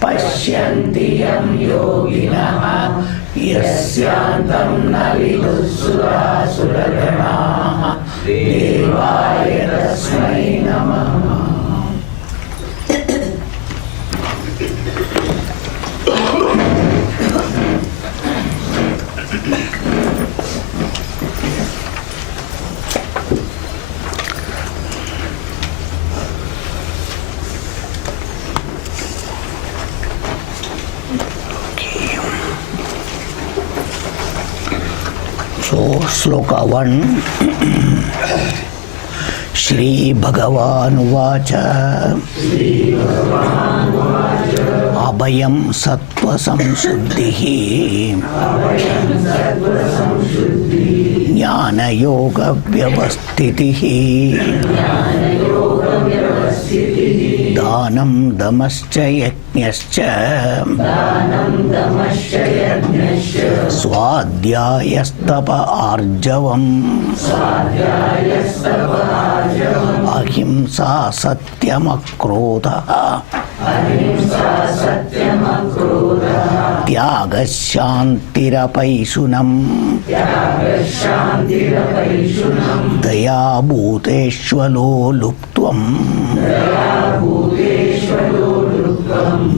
Pashyanti yam yoginaha yasyantam na vidussura suraganaha devaya tasmai namaha. So, Sloka 1 Shri Bhagavan Vacha Abhayam Sattva Samshuddhihi Jnana Yoga Vyavastitihi Dhanam Damascha Yajnascha Swadhyayastapa Arjavam Ahimsa Satyam Akrodha Tyaga Shantirapaishunam Daya Bhuteshvalo Luptvam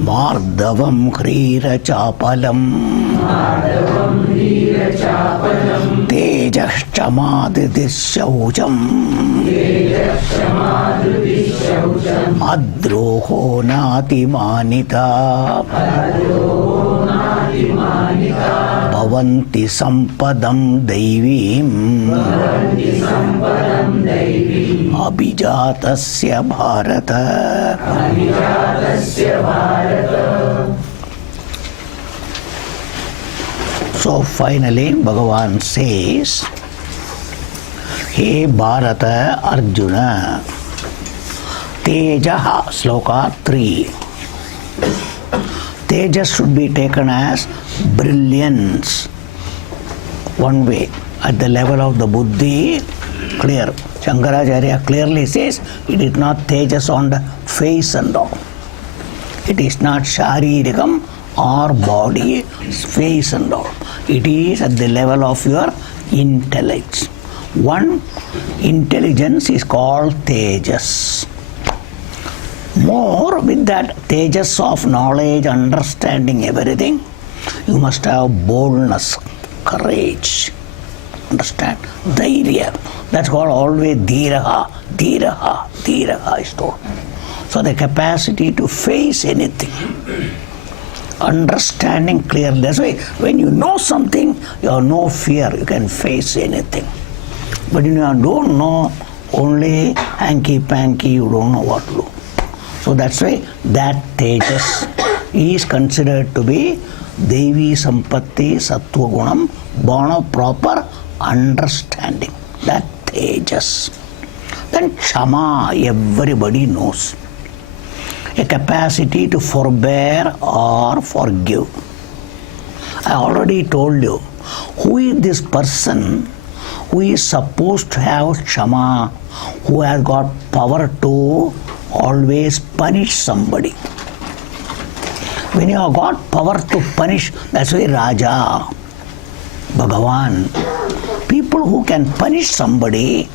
Mardavam Hrira Chapalam Tejas Chamadidis Shaucham Adroho Nati Manita Bhavanti Sampadam Deivim Abhijatasya Bharata. So finally Bhagavan says, He Bharata Arjuna Tejaha, Sloka 3. Tejas should be taken as brilliance. One way, at the level of the buddhi, clear. Shankaracharya clearly says it is not tejas on the face and all. It is not sharirikam or body, face and all. It is at the level of your intellect. One intelligence is called tejas. More with that tejas of knowledge, understanding everything, you must have boldness, courage. Understand? Dhairya. That's called always dhiraha, dhiraha, dhiraha is told. So the capacity to face anything. Understanding clearly. That's why when you know something, you have no fear. You can face anything. But when you don't know, only hanky-panky, you don't know what to do. So that's why that tejas is considered to be Devi Sampatti Sattva Gunam, born of proper understanding. That tejas. Then Kshama, everybody knows. A capacity to forbear or forgive. I already told you, who is this person who is supposed to have Kshama, who has got power to always punish somebody. When you have got power to punish, that's why Raja, Bhagavan, people who can punish somebody,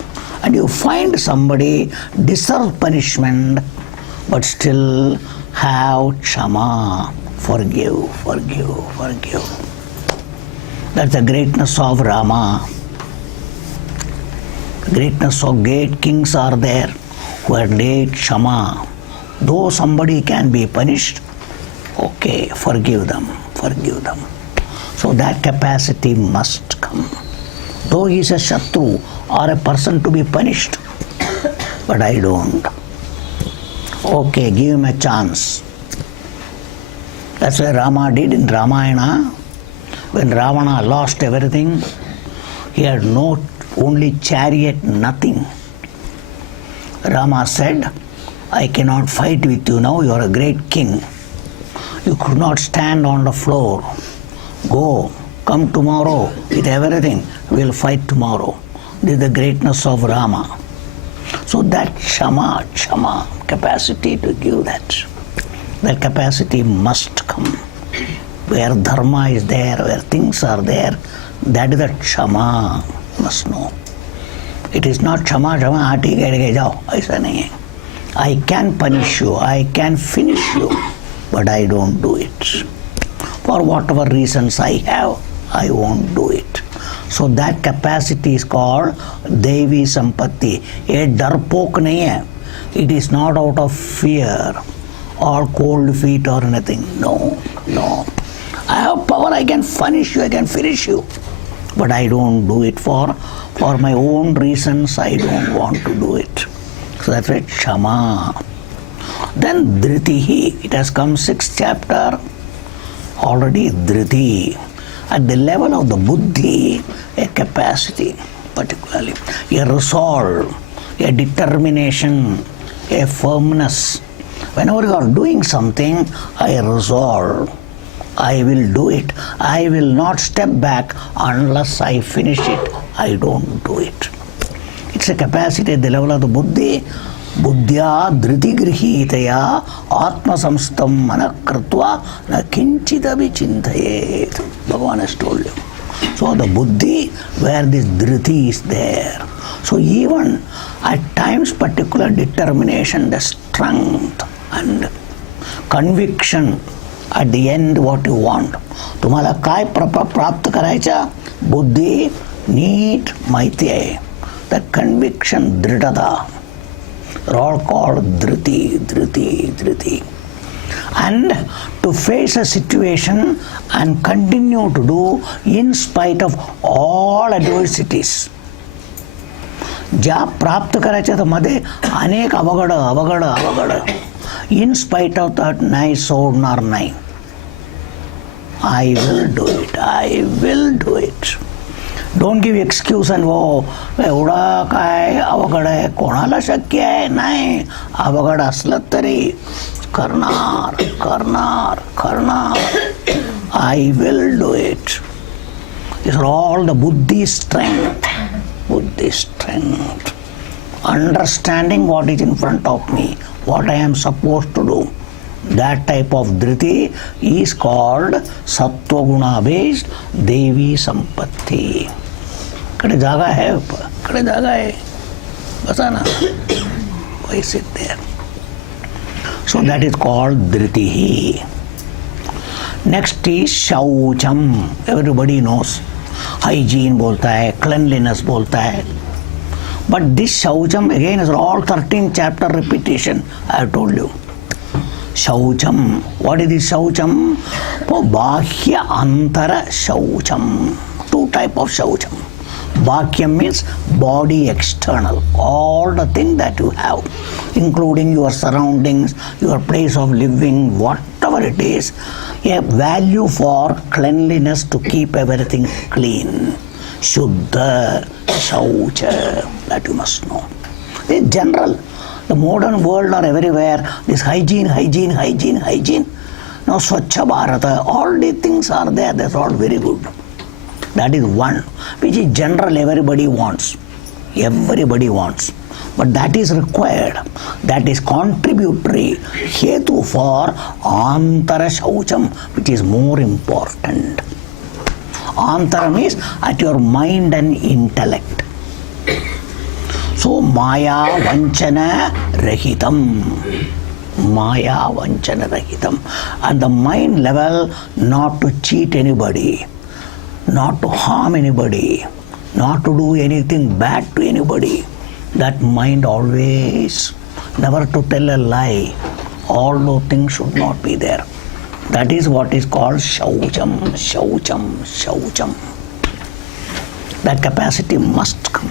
and you find somebody deserve punishment, but still have Kshama, forgive, forgive, forgive. That's the greatness of Rama. Greatness of great kings are there who had laid Kshama. Though somebody can be punished, okay, forgive them, forgive them. So that capacity must come. Though he is a Shatru or a person to be punished, but I don't. Okay, give him a chance. That's what Rama did in Ramayana. When Ravana lost everything, he had no only chariot, nothing. Rama said, I cannot fight with you now, you are a great king. You could not stand on the floor. Go, come tomorrow with everything, we will fight tomorrow. This is the greatness of Rama. So that Kshama capacity to give that. That capacity must come. Where dharma is there, where things are there, that is the kshama, must know. It is not kshama, ठीक है जाओ, ऐसा नहीं है. I can punish you, I can finish you, but I don't do it. For whatever reasons I have, I won't do it. So that capacity is called Devi Sampatti. ये डरपोक नहीं है. It is not out of fear or cold feet or anything. No, no. I have power, I can punish you, I can finish you. But I don't do it for my own reasons. I don't want to do it. So that's why Kshama. Then Dhritihi. It has come 6th chapter. Already Dhriti. At the level of the Buddhi, a capacity, particularly, a resolve, a determination, a firmness. Whenever you are doing something, I resolve. I will do it. I will not step back unless I finish it. I don't do it. It's a capacity at the level of the Buddhi. Buddhya dhriti grihitaya atma samstam manakritva na kinchidavi chintayet. Bhagavan has told you. So the Buddhi, where this dhriti is there. So even at times particular determination, the strength and conviction at the end what you want. तुम्हाला काय प्राप्त करायचं? बुद्धी, NEET माहिती आहे. The conviction, dridhata, are all called dhriti, dhriti, dhriti. And to face a situation and continue to do in spite of all adversities. ज्या प्राप्त करायच्या तर मध्ये अनेक अवघड in spite of that नाही सोडणार नाही. I will do it. I will do it. Don't give excuse and एवढा काय अवघड आहे, कोणाला शक्य आहे, नाही अवघड असलं तरी करणार. I will do it. These are all the Buddhi strength. Understanding what is in front of me, what I am supposed to do. That type of dhriti is called Sattva Guna based Devi Sampatti. कड़े जागा है बता ना, why sit there? So that is called dhritihi. Next is shaucham. Everybody knows. Hygiene बोलता है, cleanliness बोलता है. But this shaucham again is all 13 chapter repetition. I have told you. Shaucham. What is this shaucham? Bahya antara shaucham. Two type of shaucham. Bhakyam means body external. All the things that you have, including your surroundings, your place of living, whatever it is, a value for cleanliness to keep everything clean. Shuddha, Shaucha, that you must know. In general, the modern world are everywhere, this hygiene. Now Swachha Bharata, all these things are there, that's all very good. That is one, which is general, everybody wants. But that is required, that is contributory, hetu for antara shaucham, which is more important. Antara means at your mind and intellect. So Maya Vanchana Rahitam. At the mind level, not to cheat anybody, not to harm anybody, not to do anything bad to anybody. That mind always, never to tell a lie. All those things should not be there. That is what is called shaucham. That capacity must come.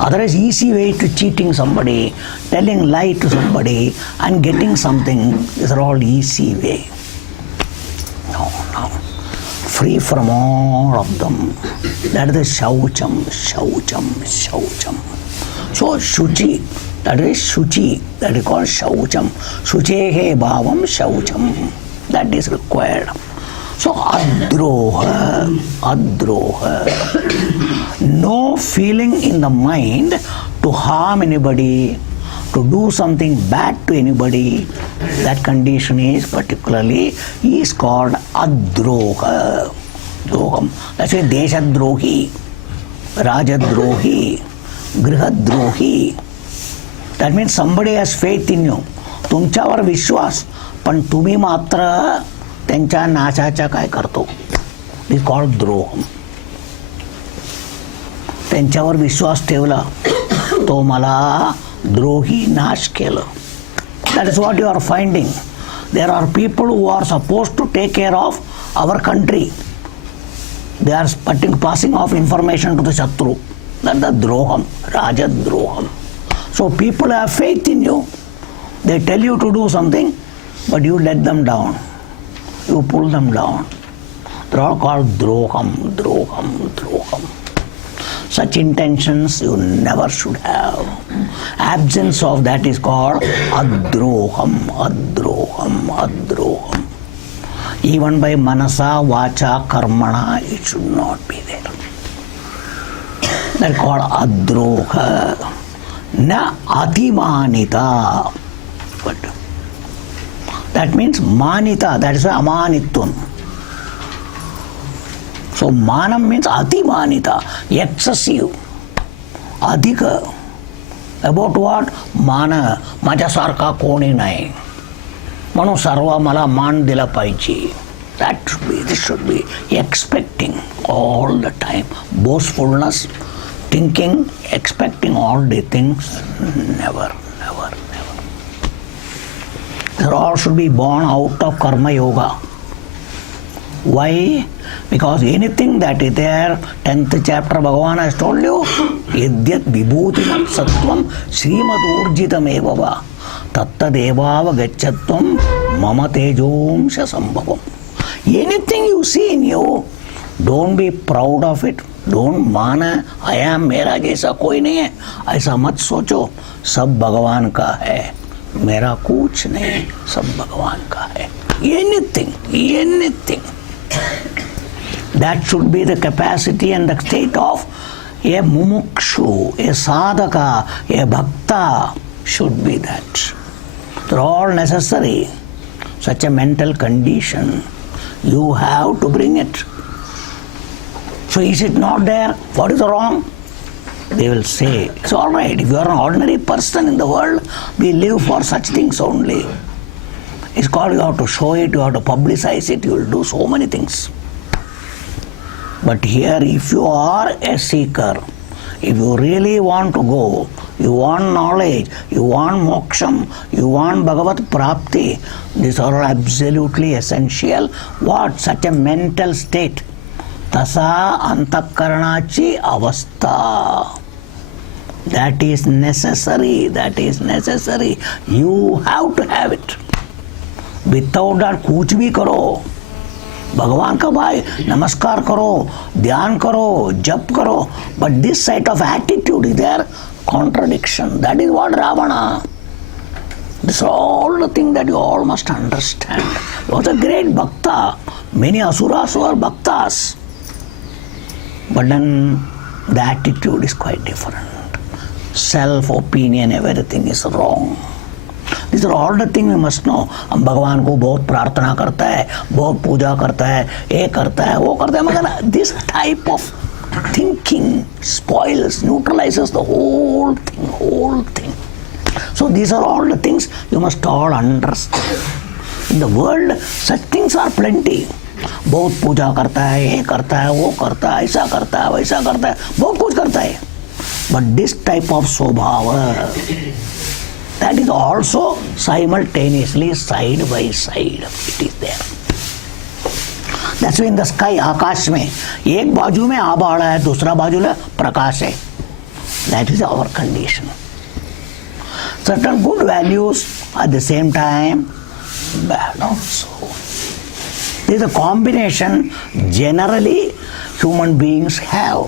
Otherwise, easy way to cheating somebody, telling lie to somebody and getting something, these are all easy way. No. Free from all of them. That is the shaucham. So shuchi, that is shuchi, that is called shaucham. Shuchehe bhavam shaucham. That is required. So adroha. No feeling in the mind to harm anybody to do something bad to anybody, that condition is called adroha. Droham. That's why deshadrohi, rajadrohi, grihadrohi. That means somebody has faith in you. तुमच्यावर विश्वास, पण तुम्ही मात्र त्यांच्या नाशाचा काय करतो. Is called द्रोह. त्यांच्यावर विश्वास ठेवला, तो मला द्रोही नाश केलं. That is what you are finding. There are people who are supposed to take care of our country. They are passing off information to the Shatru. That's the Droham, Rajadroham. So people have faith in you. They tell you to do something, but you let them down. You pull them down. They're all called Droham, Droham, Droham. Such intentions you never should have. Absence of that is called Adroham, Adroham, Adroham. Even by manasa, vacha, karmana, it should not be there. That's called Adroha. Na atimanita. But that means manita, that is why amanitvam. So manam means atimanita, excessive. Adhika. About what? Mana, माझ्यासारखा कोणी नाही. म्हणून सर्व मला मान दिला पाहिजे. That should be, this should be expecting all the time. Boastfulness, thinking, expecting all the things, never, never, never. They all should be born out of karma yoga. Why? Because anything that is there, 10th chapter Bhagavan has told you, Yadyat vibhutinat sattvam srimad urjitam evava tattadevava gachatvam mama tejomsha sambhavam. Anything you see in you, don't be proud of it. Don't माना I am मेरा जैसा कोई नहीं है. ऐसा मत सोचो. सब भगवान का है. मेरा कुछ नहीं. सब भगवान का है. Anything, anything. That should be the capacity and the state of a mumukshu, a sadhaka, a bhakta should be that. They're all necessary. Such a mental condition. You have to bring it. So is it not there? What is wrong? They will say, it's all right. If you are an ordinary person in the world, we live for such things only. It's called you have to show it, you have to publicize it, you will do so many things. But here, if you are a seeker, if you really want to go, you want knowledge, you want moksham, you want Bhagavat Prapti, these are absolutely essential. What? Such a mental state. Tasa antakaranachi avastha. That is necessary. That is necessary. You have to have it. Without that, kuch bhi karo. भगवान का भाई नमस्कार करो, ध्यान करो, जप करो, but this side of attitude is there, contradiction. That is what Ravana. This is all the thing that you all must understand. He was a great bhakta. Many asuras were bhaktas. But then the attitude is quite different. Self-opinion, everything is wrong. These are all the things we must know. हम भगवान को बहुत प्रार्थना करता है, बहुत पूजा करता है, ये करता है, वो करता है, मगर this type of thinking spoils, neutralizes the whole thing. So these are all the things you must all understand. In the world, such things are plenty. बहुत पूजा करता है, ये करता है, वो करता है, ऐसा करता है, वैसा करता है, बहुत कुछ करता है. But this type of स्वभाव, that is also simultaneously side by side. It is there. That's why in the sky, आकाश में एक बाजू में आभाड़ है, दूसरा बाजू में प्रकाश है. That is our condition. Certain good values at the same time bad also. There is a combination generally human beings have,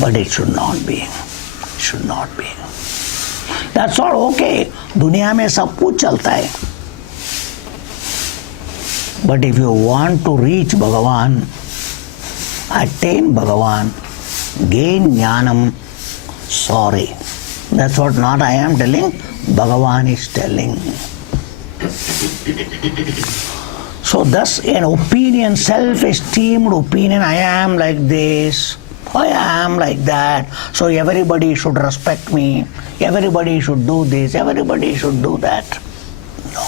but it should not be. It should not be. That's all okay. दुनिया में सब कुछ चलता है. But if you want to reach Bhagavan, attain Bhagavan, gain jnanam, sorry, That's what not I am telling, Bhagavan is telling. So thus an opinion, self-esteemed opinion, I am like this, I am like that, so everybody should respect me, everybody should do this, everybody should do that. No.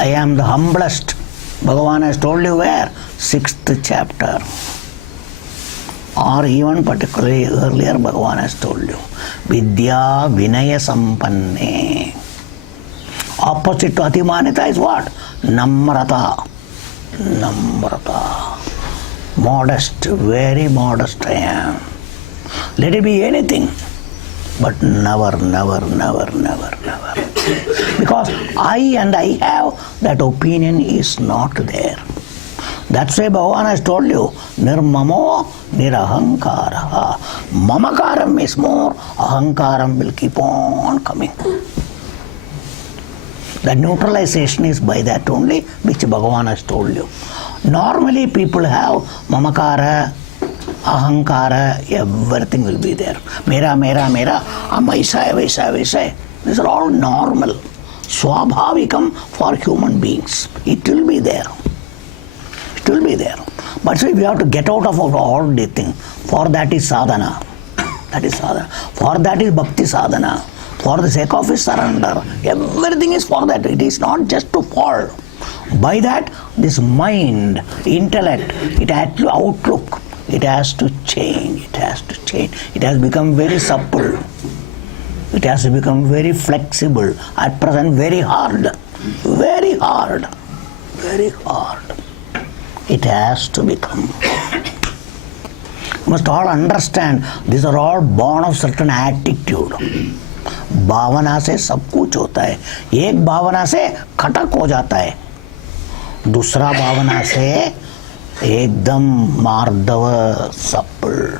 I am the humblest. Bhagavan has told you where? 6th chapter. Or even particularly earlier Bhagavan has told you. Vidya Vinaya Sampanne. Opposite to Atimanita is what? Namrata. Namrata. Modest, very modest I am. Let it be anything. But never. Because I have, that opinion is not there. That's why Bhagavan has told you, Nirmamo Nirahankara. Mamakaram is more, Ahankaram will keep on coming. The neutralization is by that only, which Bhagavan has told you. Normally people have Mamakara, Ahankara, everything will be there. Mera, Vaisa. These are all normal. Swabhavikam for human beings. It will be there. It will be there. But so we have to get out of all the thing. For that is sadhana. That is sadhana. For that is bhakti sadhana. For the sake of his surrender. Everything is for that. It is not just to fall. By that, this mind, intellect, it has to outlook. It has to change. It has to change. It has become very supple. It has to become very flexible. At present, very hard. Very hard. Very hard. It has to become. You must all understand, these are all born of certain attitude. भावना से सब कुछ होता है. एक भावना से खटक हो जाता है, दूसरा भावना से एकदम मार्दव supple.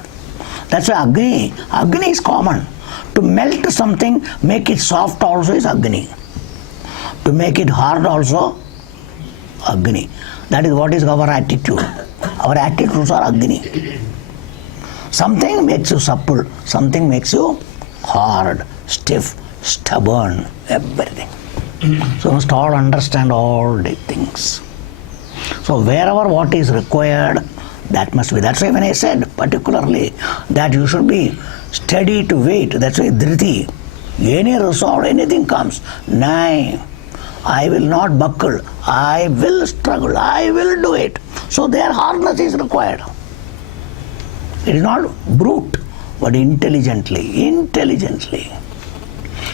That's why Agni is common. To melt something, make it soft also is Agni. To make it hard also, Agni. That is what is our attitude. Our attitudes are Agni. Something makes you supple, something makes you hard, stiff, stubborn, everything. So you must all understand all the things. So wherever what is required, that must be. That's why when I said particularly that you should be steady to wait. That's why Dhriti, any resolve, anything comes, nay, I will not buckle, I will struggle, I will do it. So their hardness is required. It is not brute, but intelligently.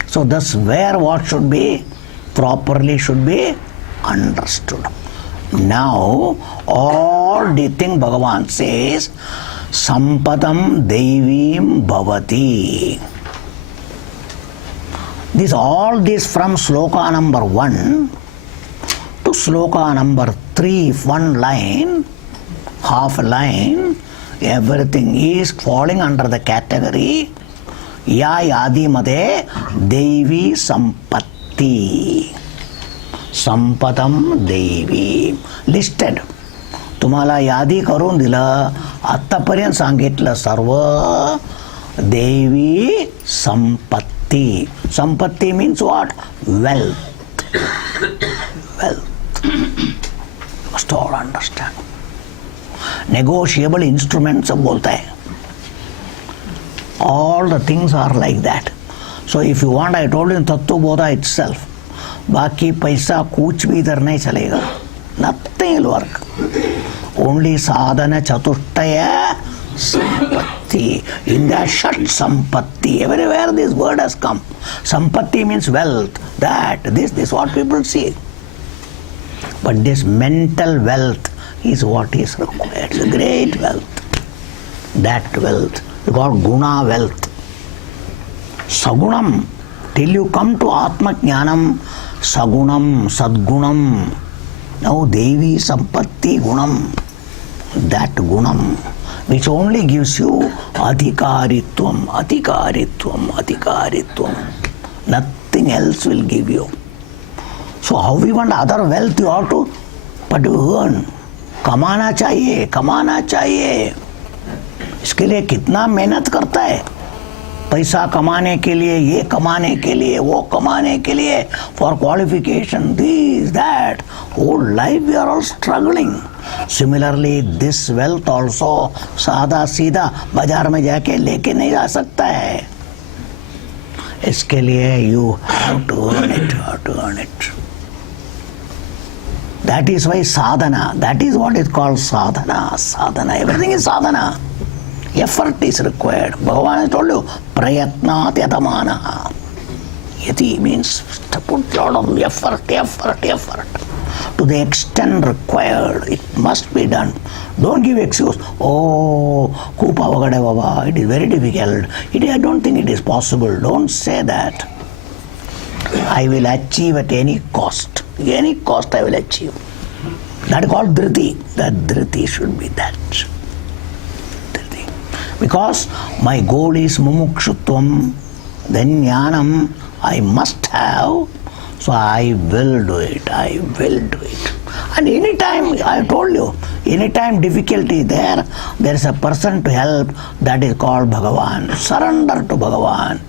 So thus where what should be properly should be understood. Now all the thing Bhagavan says, Sampadam Devim Bhavati. All this from sloka number 1 to sloka number 3, one line, half a line, everything is falling under the category Ya Yadi Made Devi Sampatti. Sampadam Devi. Listed. तुम्हाला यादी करून दिलं, आत्तापर्यंत सांगितलं सर्व देवी संपत्ती. संपत्ती means what? Wealth. You must all understand. Negotiable instruments बोलता है. All the things are like that. So if you want, I told you in Tattva itself, बाकी पैसा कुछ भी इधर नहीं चलेगा. Nothing will work. Only sadhana chatushtaya sampatti. In that shat sampatti, everywhere this word has come. Sampatti means wealth, that, this what people see. But this mental wealth is what is required. It's a great wealth. That wealth. You got guna wealth. Sagunam. Till you come to Atma Jnanam, Sagunam, Sadgunam. Now Devi Sampatti Gunam. That Gunam, which only gives you Adhikaritvam. Nothing else will give you. So how we want other wealth you have to, but you earn. कमाना चाहिए. इसके लिए कितना मेहनत करता है, पैसा कमाने के लिए, ये कमाने के लिए, वो कमाने के लिए, for qualification, this, that. Whole life we are all struggling. Similarly, this wealth also सादा सीधा बाजार में जाके लेके नहीं जा सकता है. इसके लिए you have to earn it, you have to earn it. That is why sadhana, that is what is called sadhana. Sadhana, everything is sadhana. Effort is required. Bhagavan has told you, prayatnat yatamanaha. Yati means to put a lot of effort. To the extent required, it must be done. Don't give excuse. Oh, kupa vagade baba, it is very difficult. I don't think it is possible. Don't say that. I will achieve at any cost. Any cost I will achieve. That is called dhriti. That dhriti should be that. Dhriti. Because my goal is mumukshutvam, then jnanam I must have, so I will do it. I will do it. And anytime, I have told you, anytime difficulty there is a person to help, that is called Bhagavan. Surrender to Bhagavan.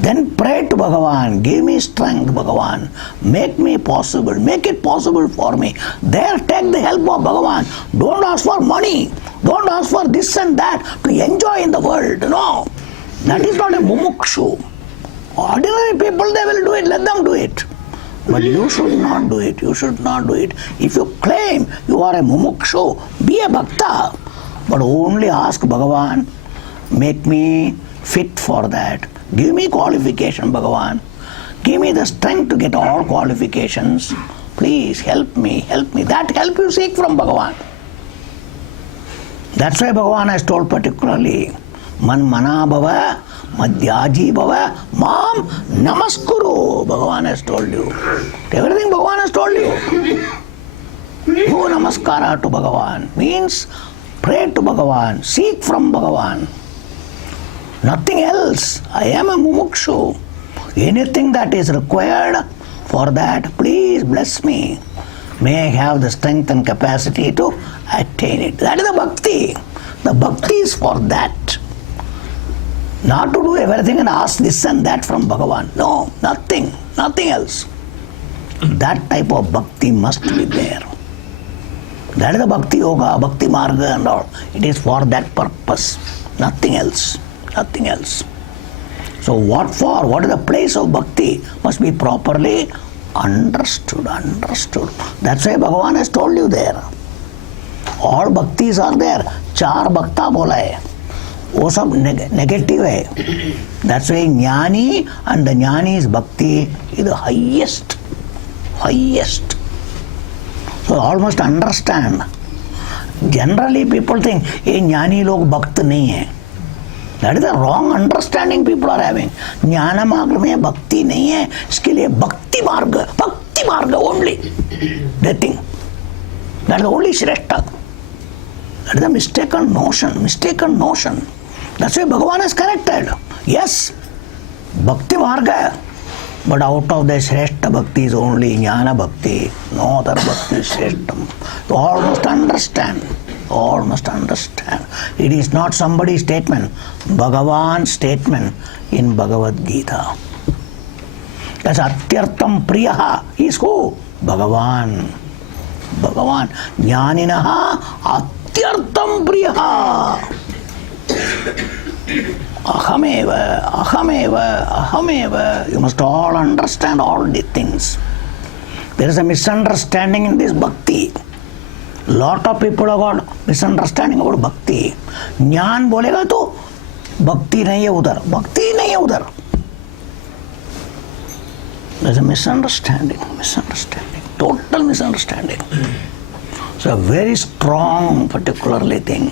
Then pray to Bhagavan, give me strength, Bhagavan, make me possible, make it possible for me. There take the help of Bhagavan. Don't ask for money, don't ask for this and that to enjoy in the world. No, that is not a mumukshu. Ordinary people, they will do it, let them do it. But you should not do it, you should not do it. If you claim you are a mumukshu, be a bhakta. But only ask Bhagavan, make me fit for that. Give me qualification, Bhagavan. Give me the strength to get all qualifications. Please help me, help me. That help you seek from Bhagavan. That's why Bhagavan has told particularly, Man mana bhava, madhyaji bhava, mam namaskuru. Bhagavan has told you. Everything Bhagavan has told you. Do namaskara to Bhagavan. Means pray to Bhagavan, seek from Bhagavan. Nothing else. I am a mumukshu. Anything that is required for that, please bless me. May I have the strength and capacity to attain it. That is the bhakti. The bhakti is for that. Not to do everything and ask this and that from Bhagavan. No, nothing else. That type of bhakti must be there. That is the bhakti yoga, bhakti marga and all. It is for that purpose. Nothing else. Nothing else. So what for? What is the place of bhakti? Must be properly understood. That's why Bhagavan has told you there. All bhaktis are there. Char bhakta bola hai. वो सब negative है. That's why jnani and the jnani's bhakti is the highest. So all must understand. Generally people think ये ज्ञानी लोग भक्त नहीं है. That is the wrong understanding people are having. ज्ञान मार्ग में भक्ति नहीं है, इसके लिए भक्ति मार्ग only. They think that is the only Shrestha. That is a mistaken notion. That's why Bhagavan has corrected. Yes, bhakti marga, but out of the Shrestha bhakti is only jnana bhakti. No other bhakti is Shrestha. So all must understand. All must understand. It is not somebody's statement. Bhagavan's statement in Bhagavad Gita. That's Atyartam Priyaha. He is who? Bhagavan. Jnaninaha Atyartam Priyaha. Ahameva. You must all understand all these things. There is a misunderstanding in this bhakti. Lot of people have got misunderstanding about bhakti. ज्ञान बोलेगा तो भक्ति नहीं है उधर. There's a misunderstanding, total misunderstanding. So a very strong particularly thing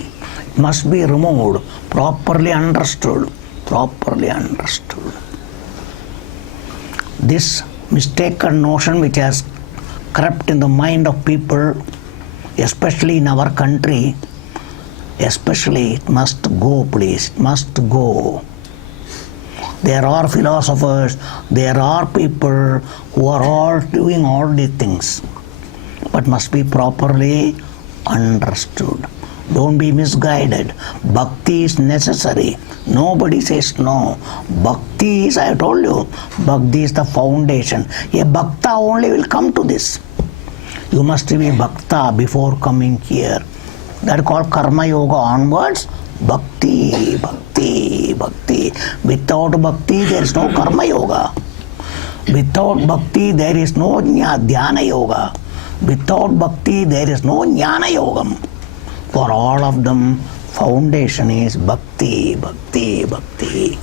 must be removed, properly understood. This mistaken notion which has crept in the mind of people, especially in our country, it must go, please. It must go. There are philosophers, there are people who are all doing all these things, but must be properly understood. Don't be misguided. Bhakti is necessary. Nobody says no. Bhakti is, I told you, Bhakti is the foundation. A Bhakta only will come to this. You must be Bhakta before coming here. That is called Karma Yoga onwards. Bhakti, Bhakti, Bhakti. Without Bhakti, there is no Karma Yoga. Without Bhakti, there is no Dhyana Yoga. Without Bhakti, there is no Jnana Yogam. For all of them, foundation is Bhakti, Bhakti, Bhakti.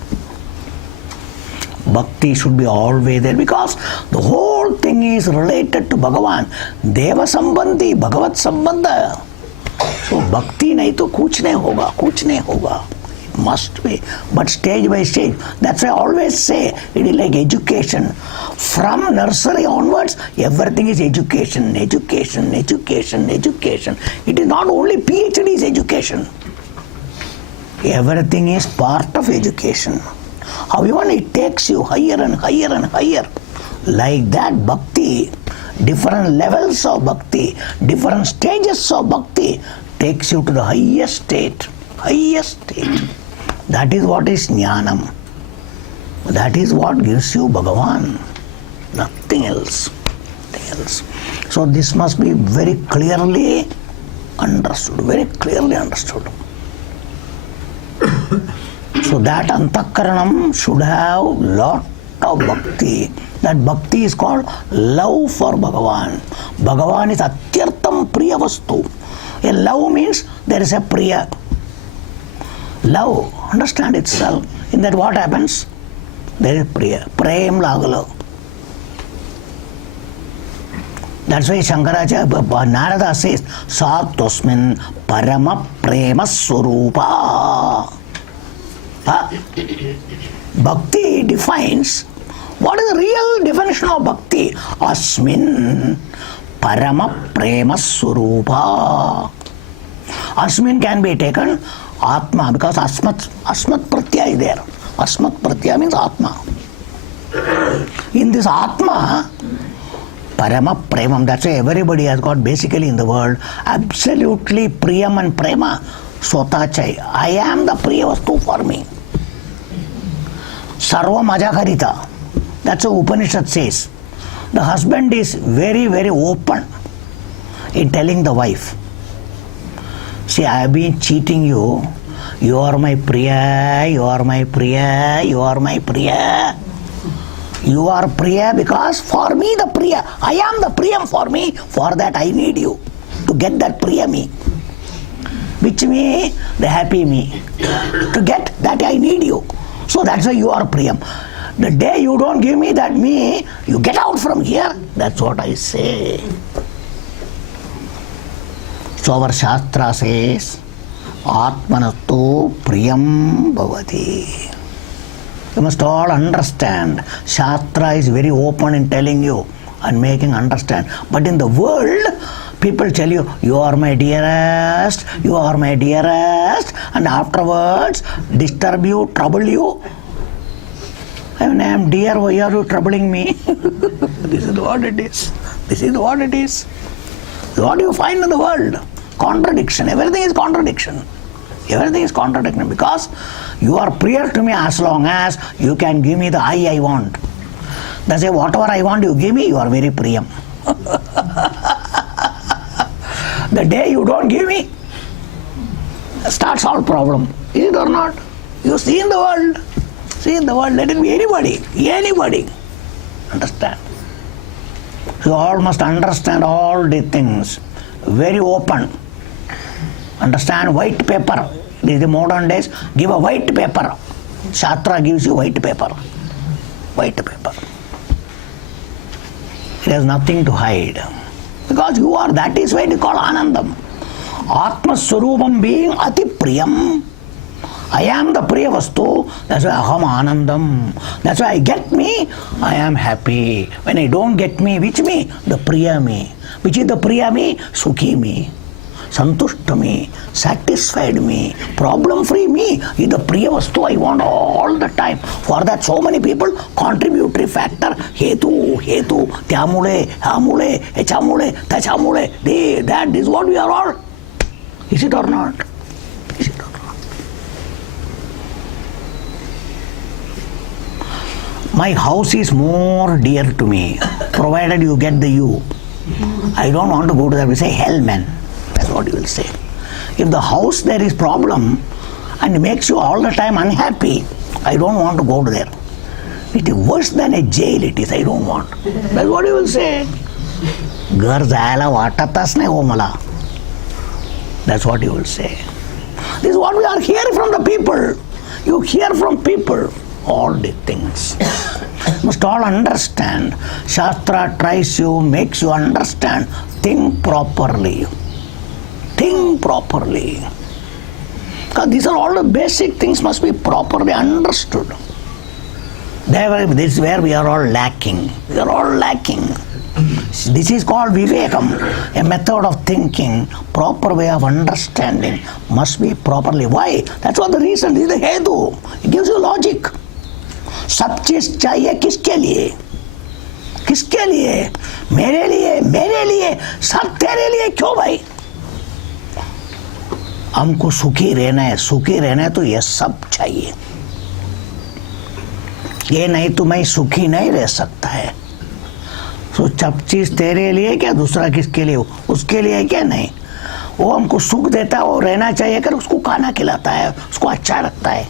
Bhakti should be always there because the whole thing is related to Bhagavan. Deva Sambandhi, Bhagavat Sambandha. So Bhakti nahi to kuch nahi hoga. It must be. But stage by stage. That's why I always say it is like education. From nursery onwards, everything is education, education, education, education. It is not only PhD is education. Everything is part of education. However, it takes you higher and higher and higher. Like that, Bhakti, different levels of Bhakti, different stages of Bhakti takes you to the highest state. Highest state. That is what is Jnanam. That is what gives you Bhagavan. Nothing else. Nothing else. So this must be very clearly understood. Very clearly understood. So that Antakaranam should have lot of bhakti. That bhakti is called love for Bhagavan. Bhagavan is atyartam priya vastu. A love means there is a priya. Love, understand itself. In that what happens? There is priya. Prem lagalo. That's why Shankaracharya, Narada says, Satosmin parama prema surupa. Bhakti defines, what is the real definition of bhakti? Asmin parama prema surupa. Asmin can be taken Atma, because Asmat Pratyaya is there. Asmat Pratyaya means Atma. In this Atma, Parama Premam, that's why everybody has got basically in the world absolutely Priyam and Prema Swatachai. I am the Priya Vastu for me. Sarva Majakarita. That's what Upanishad says. The husband is very, very open in telling the wife. See, I have been cheating you. You are my Priya, you are my Priya, you are my Priya. You are Priya because for me the Priya. I am the Priyam for me. For that I need you. To get that Priya me. Which me? The happy me. To get that I need you. So that's why you are Priyam. The day you don't give me that me, you get out from here. That's what I say. So our Shastra says, Atmanatu Priyam Bhavati. You must all understand. Shastra is very open in telling you and making understand. But in the world, people tell you, you are my dearest, you are my dearest, and afterwards disturb you, trouble you. I mean, I am dear, why are you troubling me? This is what it is. This is what it is. What do you find in the world? Contradiction. Everything is contradiction. Everything is contradiction because you are prior to me as long as you can give me the I want. That's why whatever I want you give me, you are very priyam. The day you don't give me, starts all problem. Is it or not? You see in the world. See in the world, let it be anybody. Anybody. Understand? You all must understand all the things. Very open. Understand white paper. This is the modern days. Give a white paper. Shastra gives you white paper. White paper. It has nothing to hide. Because you are, that is why it is called Anandam. Atma Swarupam being Ati Priyam. I am the Priya Vastu. That's why Aham Anandam. That's why I get me, I am happy. When I don't get me, which me? The Priya me. Which is the Priya me? Sukhi me. Santushta me, satisfied me, problem-free me is the Priya Vastu I want all the time. For that so many people, contributory factor, Hetu, Tyamule, Hamule, Echamule, Tachamule, that is what we are all. Is it or not? Is it or not? My house is more dear to me, provided you get the you. I don't want to go to that. We say hell, man. That's what you will say. If the house there is problem and makes you all the time unhappy, I don't want to go to there. It is worse than a jail. It is. I don't want. That's what you will say. घर जायला वाटतच नाही हो मला. That's what you will say. This is what we are hearing from the people. You hear from people all the things. Must all understand. Shastra tries you, makes you understand. Think properly. Think properly. Because these are all the basic things must be properly understood. This is where we are all lacking. We are all lacking. This is called vivekam, a method of thinking, proper way of understanding must be properly. Why? That's what the reason. This is the hetu. It gives you logic. सब चीज चाहिए किसके लिए? किसके लिए? मेरे लिए, सब तेरे लिए क्यों भाई? हमको सुखी रहना है तो ये सब चाहिए. ये नहीं तो मैं सुखी नहीं रह सकता है. तो सब चीज तेरे लिए क्या, दूसरा किसके लिए? उसके लिए क्या? नहीं. वो हमको सुख देता है, वो रहना चाहिए कर, उसको खाना खिलाता है, उसको अच्छा रखता है.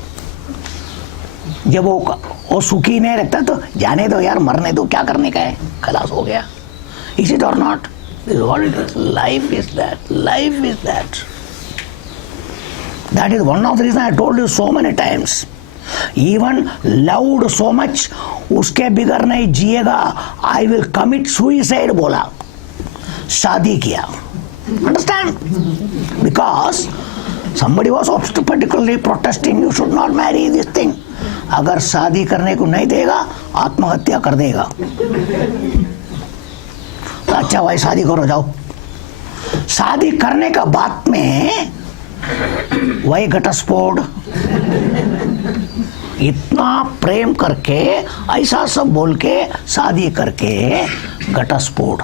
जब वो सुखी नहीं रखता तो जाने दो यार, मरने दो, क्या करने का है, खलास हो गया. Is it or not? This is what it is. Life is that. Life is that. That is one of the reasons I told you so many times. Even loved so much, उसके बिगर नहीं जिएगा. I will commit suicide बोला, शादी किया. Understand? Because somebody was particularly protesting, you should not marry this thing. अगर शादी करने को नहीं देगा, आत्महत्या कर देगा. तो अच्छा भाई शादी करो, जाओ. शादी करने का बाद में वही घटस्फोट, इतना प्रेम करके ऐसा सब बोल के शादी करके घटस्फोट,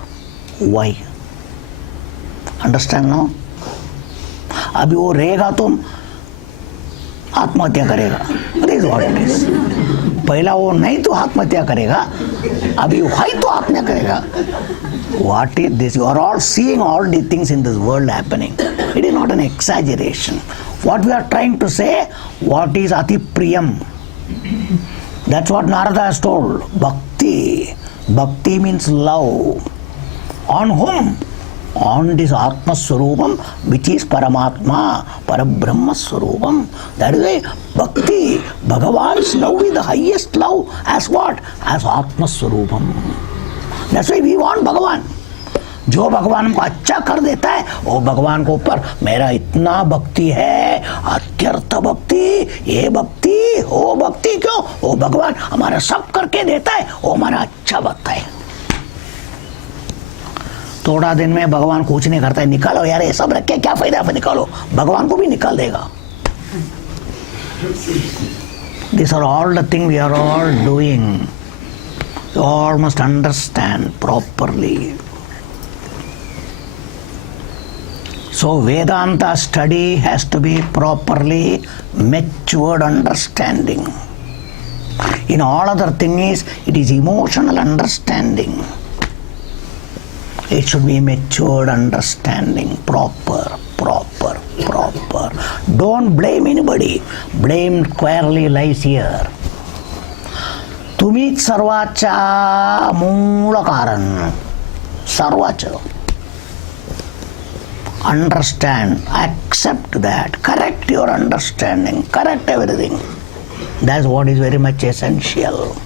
वही. Understand no? अभी वो रहेगा तो आत्महत्या करेगा. पहला वो नहीं तो आत्महत्या करेगा, अभी है तो आत्महत्या करेगा. What is this? You are all seeing all the things in this world happening. It is not an exaggeration. What we are trying to say, what is Ati Priyam? That's what Narada has told. Bhakti. Bhakti means love. On whom? On this Atma Swarupam, which is Paramatma, Parabrahma Swarupam. That is why Bhakti, Bhagavan's love is the highest love. As what? As Atma Swarupam. That's why we want Bhagavan. जो भगवान हमको अच्छा कर देता है, वो भगवान को ऊपर मेरा इतना भक्ति है, अत्यर्थ भक्ति, ये भक्ति, वो भक्ति. क्यों? वो भगवान हमारा सब करके देता है, वो हमारा अच्छा भक्त है. थोड़ा दिन में भगवान कुछ नहीं करता है, निकालो यार ये सब रख के क्या फायदा, आप निकालो. भगवान को भी निकाल देगा. These are all the things we are all doing. You all must understand properly. So Vedanta study has to be properly matured understanding. In all other things, it is emotional understanding. It should be matured understanding, proper. Don't blame anybody. Blame squarely lies here. तुम्हीच सर्वाच्या मूळ कारण. सर्वाचं. Understand, accept that, correct your understanding, correct everything. That's what is very much essential.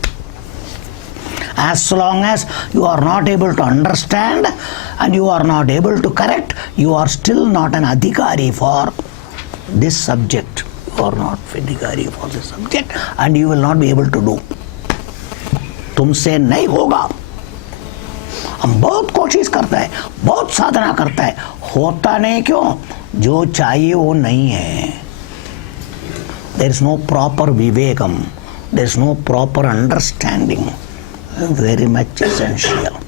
As long as you are not able to understand and you are not able to correct, you are still not an adhikari for this subject. You are not adhikari for this subject and you will not be able to do. तुमसे नहीं होगा. हम बहुत कोशिश करता है, बहुत साधना करता है, होता नहीं. क्यों? जो चाहिए वो नहीं है. There is no proper vivekam. There is no proper understanding. Very much essential.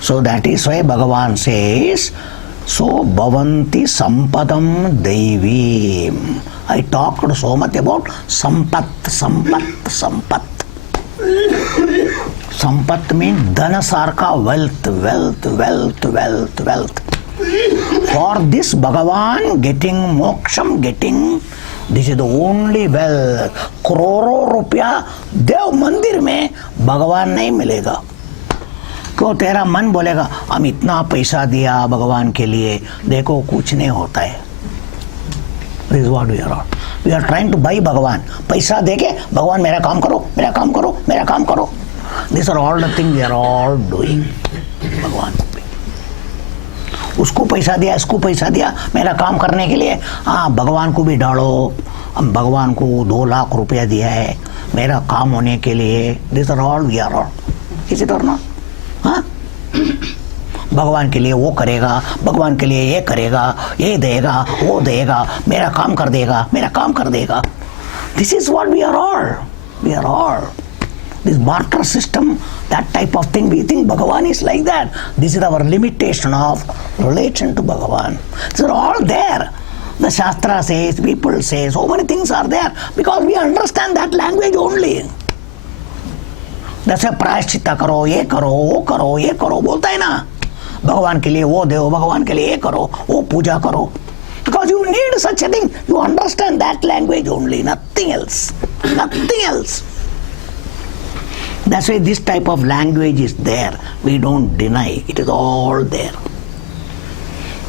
So that is why Bhagavan says, So, bhavanti sampadam deivim. I talked so much about sampat. Sampat means dhanasarka, wealth. For this Bhagavan getting moksham, this is the only wealth. Crore रुपया देव मंदिर में भगवान नहीं मिलेगा. क्यों? तेरा मन बोलेगा हम इतना पैसा दिया भगवान के लिए, देखो कुछ नहीं होता है. This is what we are. We are trying to buy भगवान. पैसा देके भगवान मेरा काम करो. These are all the things we are all doing. भगवान उसको पैसा दिया, इसको पैसा दिया मेरा काम करने के लिए. हाँ, भगवान को भी डालो. हम भगवान को 2 लाख रुपया दिया है मेरा काम होने के लिए. These are all we are all. Is it or not? हाँ, भगवान के लिए वो करेगा, भगवान के लिए ये करेगा, ये देगा, वो देगा, मेरा काम कर देगा. This is what we are all. This barter system, that type of thing, we think Bhagavan is like that. This is our limitation of relation to Bhagavan. These are all there. The Shastra says, people say, so many things are there because we understand that language only. जैसे प्रायश्चित्त करो, ये करो बोलता है ना. भगवान के लिए वो दो, भगवान के लिए ये करो, वो पूजा करो. Because you need such a thing. You understand that language only, nothing else. That's why this type of language is there. We don't deny. It is all there.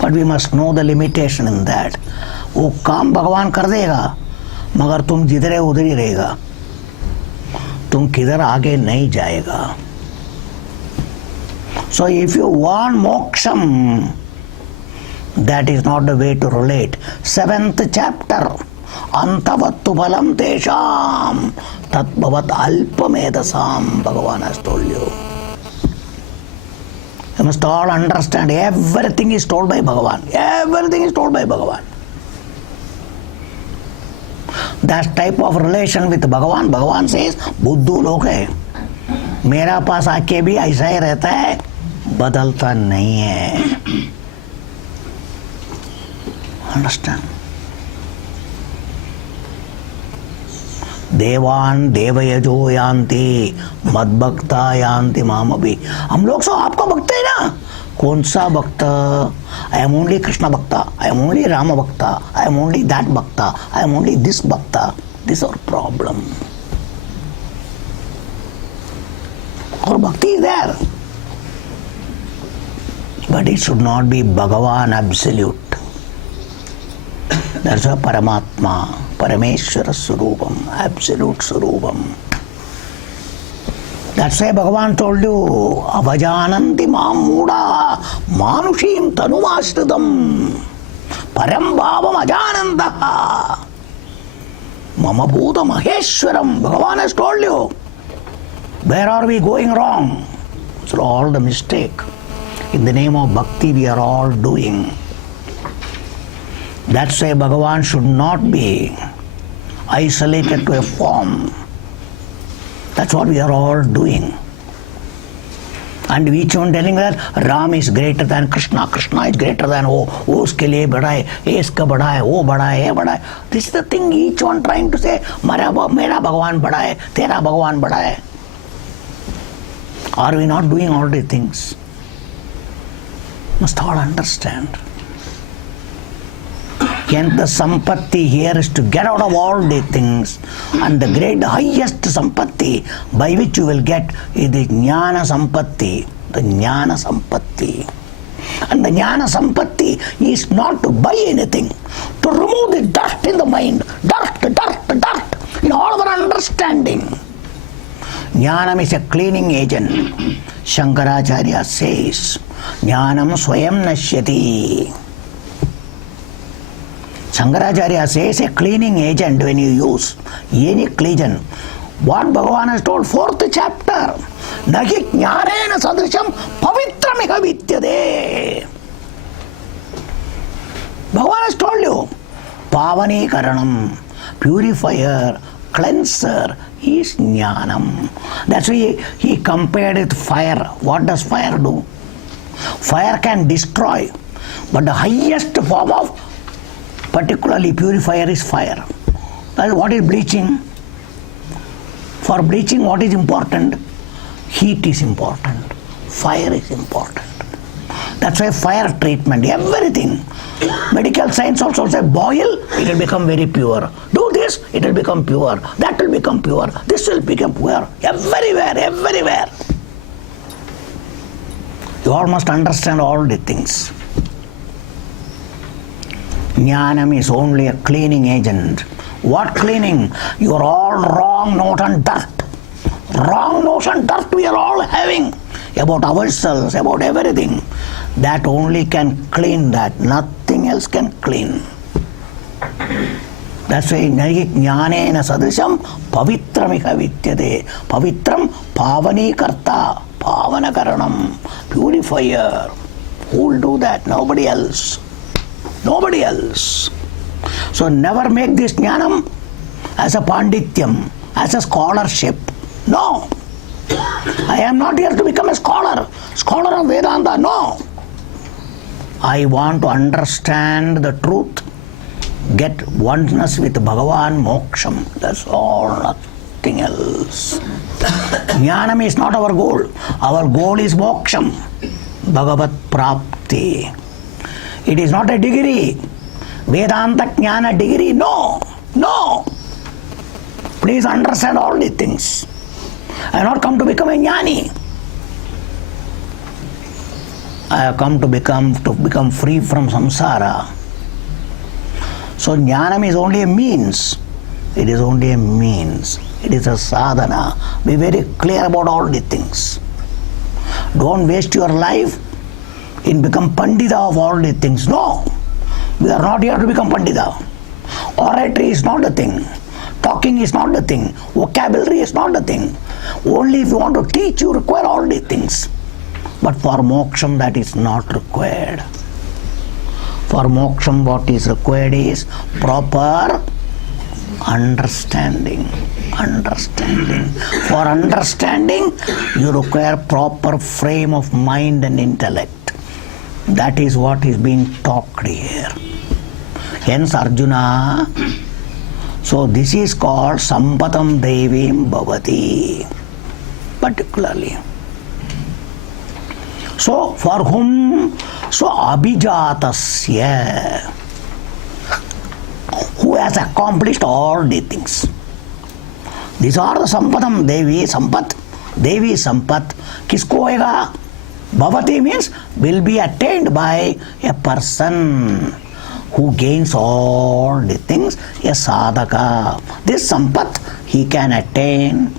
But we must know the limitation in that. वो काम भगवान कर देगा, मगर तुम जिधर है उधर ही रहेगा. तुम किधर आगे नहीं जाएगा. So if you want moksham, that is not the way to relate. 7th chapter. Antavattu phalam tesham tat bhavat alpamedasam. Bhagavan has told you. You must all understand, everything is told by Bhagavan. That type of relation with Bhagavan, Bhagavan says, बुद्धू लोग है, मेरा पास आके भी ऐसा ही रहता है, बदलता नहीं है. Understand? देवान देवयजो यान्ति मद्भक्ता यान्ति मामभि. हम लोग सब आपको भक्त है ना. कौन सा भक्त? I am only Krishna Bhakta, I am only Rama Bhakta, I am only that Bhakta, I am only this Bhakta. This is our problem. Our bhakti is there. But it should not be Bhagavan absolute. That's a Paramatma, Parameshwara Surupam, absolute Surupam. That's why Bhagavan told you, Avajananti Mam Muda Manushim Tanumashridam Param Bhavam Ajanantaha Mama Bhuta Maheshwaram. Bhagavan has told you. Where are we going wrong? It's all the mistake. In the name of bhakti we are all doing. That's why Bhagavan should not be isolated to a form. That's what we are all doing. And each one telling that Ram is greater than Krishna, Krishna is greater than वो उसके लिए बड़ा है, ये इसका बड़ा है, वो बड़ा है, ये बड़ा है. This is the thing each one trying to say, मेरा भगवान बड़ा है, तेरा भगवान बड़ा है. Are we not doing all these things? Must all understand. And the sampatti here is to get out of all these things, and the highest sampatti by which you will get is the jnana sampatti. The jnana sampatti. And the jnana sampatti is not to buy anything, to remove the dirt in the mind, dirt in all our understanding. Jnanam is a cleaning agent. Shankaracharya says, Jnanam swayam nashyati. Shankaracharya says a cleaning agent when you use any cleansing. What Bhagavan has told, 4th chapter, Nahi jnanena sadrisham pavitramika vidyade. Bhagavan has told you, Pavani Karanam, purifier, cleanser is jnanam. That's why he compared it with fire. What does fire do? Fire can destroy. But the highest form of particularly purifier is fire. That is what is bleaching. For bleaching, what is important? Heat is important. Fire is important. That's why fire treatment, everything. Medical science also says boil, it will become very pure. Do this, it will become pure. That will become pure. This will become pure. Everywhere, everywhere. You all must understand all the things. Jnanam is only a cleaning agent. What cleaning? You are all wrong notion dirt. Wrong notion dirt we are all having about ourselves, about everything. That only can clean that. Nothing else can clean. That's why jnanena sadrisham pavitramika vidyate. Pavitram pavani karta. Pavanakaranam. Purifier. Who will do that? Nobody else. Nobody else. So never make this jnanam as a pandityam, as a scholarship. No. I am not here to become a scholar of Vedanta. No. I want to understand the truth, get oneness with Bhagavan, moksham. That's all, nothing else. Jnanam is not our goal. Our goal is moksham, Bhagavat Prapti. It is not a degree. Vedanta Jnana degree. No. No. Please understand all these things. I have not come to become a jnani. I have come to become free from samsara. So jnanam is only a means. It is only a means. It is a sadhana. Be very clear about all these things. Don't waste your life in become pandita of all these things. No. We are not here to become pandita. Oratory is not the thing. Talking is not the thing. Vocabulary is not the thing. Only if you want to teach, you require all these things. But for moksham, that is not required. For moksham, what is required is proper understanding. Understanding. For understanding, you require proper frame of mind and intellect. That is what is being talked here. Hence Arjuna. So this is called Sampatam Devim Bhavati. Particularly. So for whom? So Abhijatasya, who has accomplished all these things. These are the Sampatam Devi Sampat. Devi Sampat. Kisko hoega? Bhavati means will be attained by a person who gains all the things, a sadhaka. This sampat he can attain.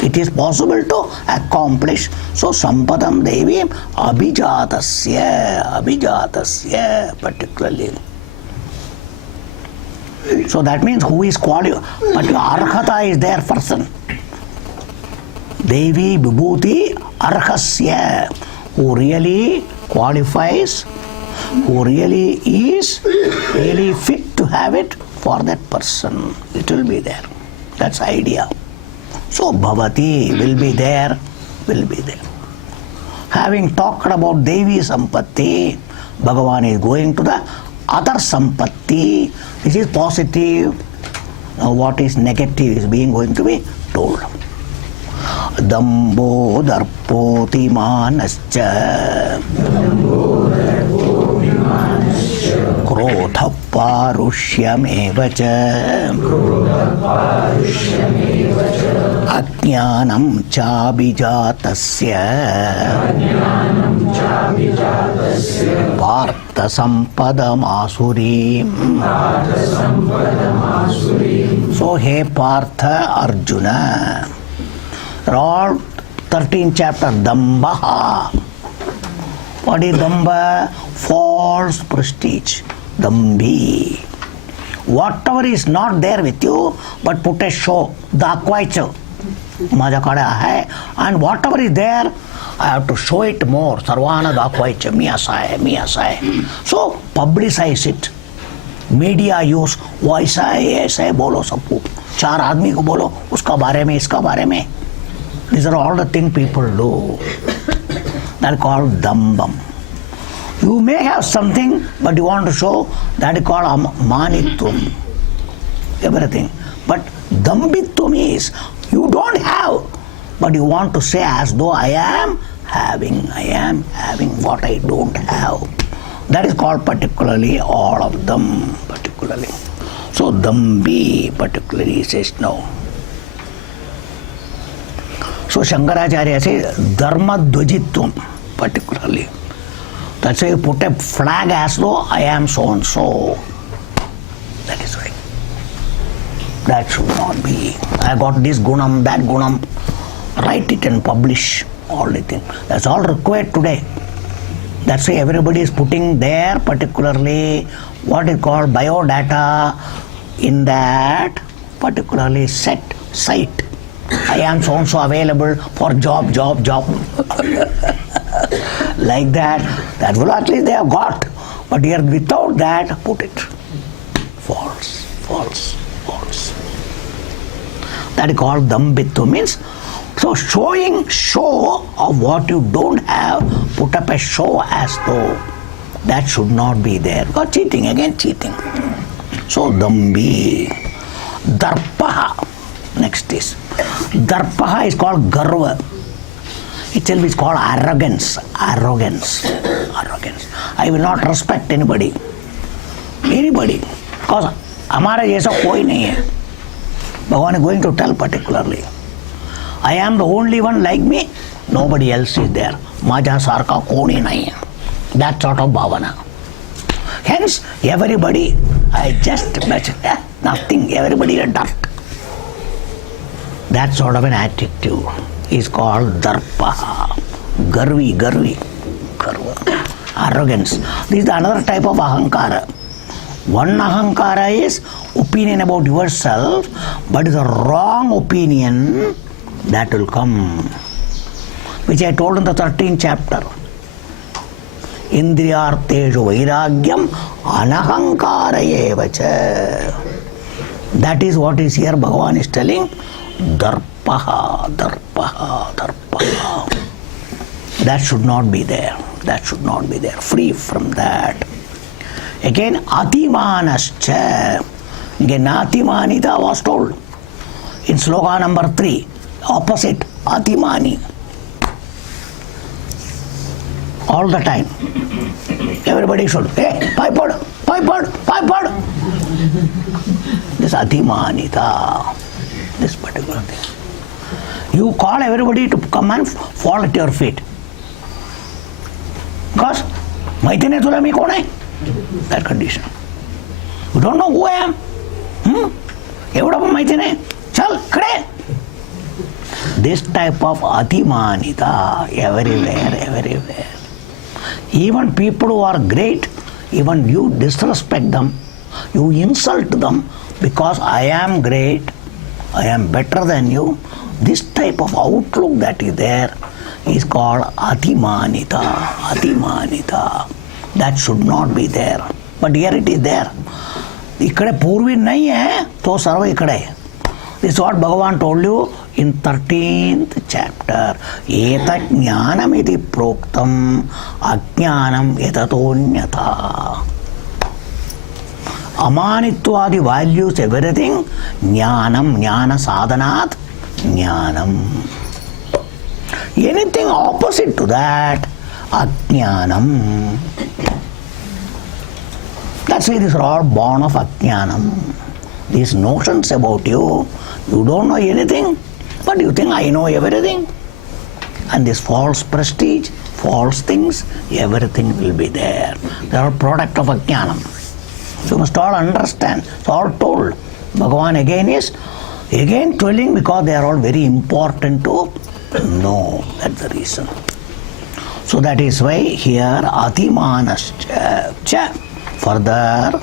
It is possible to accomplish. So sampatam devim abhijatasya particularly. So that means who is qualified. But arhata is their person. Devi vibhuti arhasya, who really qualifies, who really is really fit to have it, for that person it will be there. That's the idea. So bhavati will be there. Having talked about Devi Sampatti, Bhagavan is going to the other Sampatti. This is positive. Now what is negative is going to be told. Dambo darpoti manascha krodha parushyameva cha ajnanam chabijatasya partha sampadam asurim. So he Partha Arjuna, all 13th chapter, Dambaha. What is Damba? False prestige. Dambi. Whatever is not there with you, but put a show. Dakvaicha. Maja kada hai. And whatever is there, I have to show it more. Sarvana dakvaicha. Miyasai. So, publicize it. Media use. वैसा है ऐसा है बोलो सबको. 4 आदमी को बोलो उसका बारे में इसका बारे में. These are all the things people do. That are called dambam. You may have something, but you want to show, that is called manitvam. Everything. But dambitvam is, you don't have, but you want to say as though I am having what I don't have. That is called particularly, all of them particularly. So dambi particularly says no. So Shankaracharya says dharma dvajitvam particularly. That's why you put a flag as though I am so and so. That is right. That should not be. I got this gunam, that gunam. Write it and publish all the things. That's all required today. That's why everybody is putting there particularly what is called biodata in that particularly site. I am so and so available for job. Like that. That will at least they have got. But here without that, put it. False. That is called dambitva, means so show of what you don't have, put up a show as though. That should not be there. Or cheating. So dambi. Darpaha. Next is darpaha is called garva. Itself is called arrogance. I will not respect anybody. Because हमारा जैसा कोई नहीं है. Bhagavan is going to tell particularly. I am the only one like me. Nobody else is there. माझा सारखा कोणी नहीं है. That sort of bhavana. Hence, everybody, I just mention nothing. Everybody is dirt. That sort of an attitude is called darpa. Garvi. Arrogance. This is another type of ahankara. One ahankara is opinion about yourself, but it's a wrong opinion that will come. Which I told in the 13th chapter. Indriyarteshu vairagyam anahankara evacha. That is what is here Bhagavan is telling. Darpaha. That should not be there. Free from that. Again, atimanascha. Again, atimanita was told in sloka number 3. Opposite, atimani. All the time. Everybody should, hey, pipad. This atimanita. This particular thing. You call everybody to come and fall at your feet. Because, माहिती नहीं तुला मी कोण आहे? That condition. You don't know who I am? एवढं पण माहिती नाही. चल, कडे. This type of atimanita everywhere. Even people who are great, even you disrespect them, you insult them because I am great, I am better than you. This type of outlook that is there is called atimanita. That should not be there. But here it is there. इकडे पूर्वी नहीं है तो सर्व इकडे. This is what Bhagavan told you in 13th chapter. Etat jnanam iti proktam ajnanam etatonyatha. Amanitwadi values everything. Jnana sadhanat jnanam. Anything opposite to that, ajnanam. That's why these are all born of ajnanam. These notions about you, you don't know anything, but you think I know everything. And this false prestige, false things, everything will be there. They are a product of ajnanam. So you must all understand. It's all told. Bhagavan again is telling because they are all very important to know. That's the reason. So that is why here atimanascha. Further,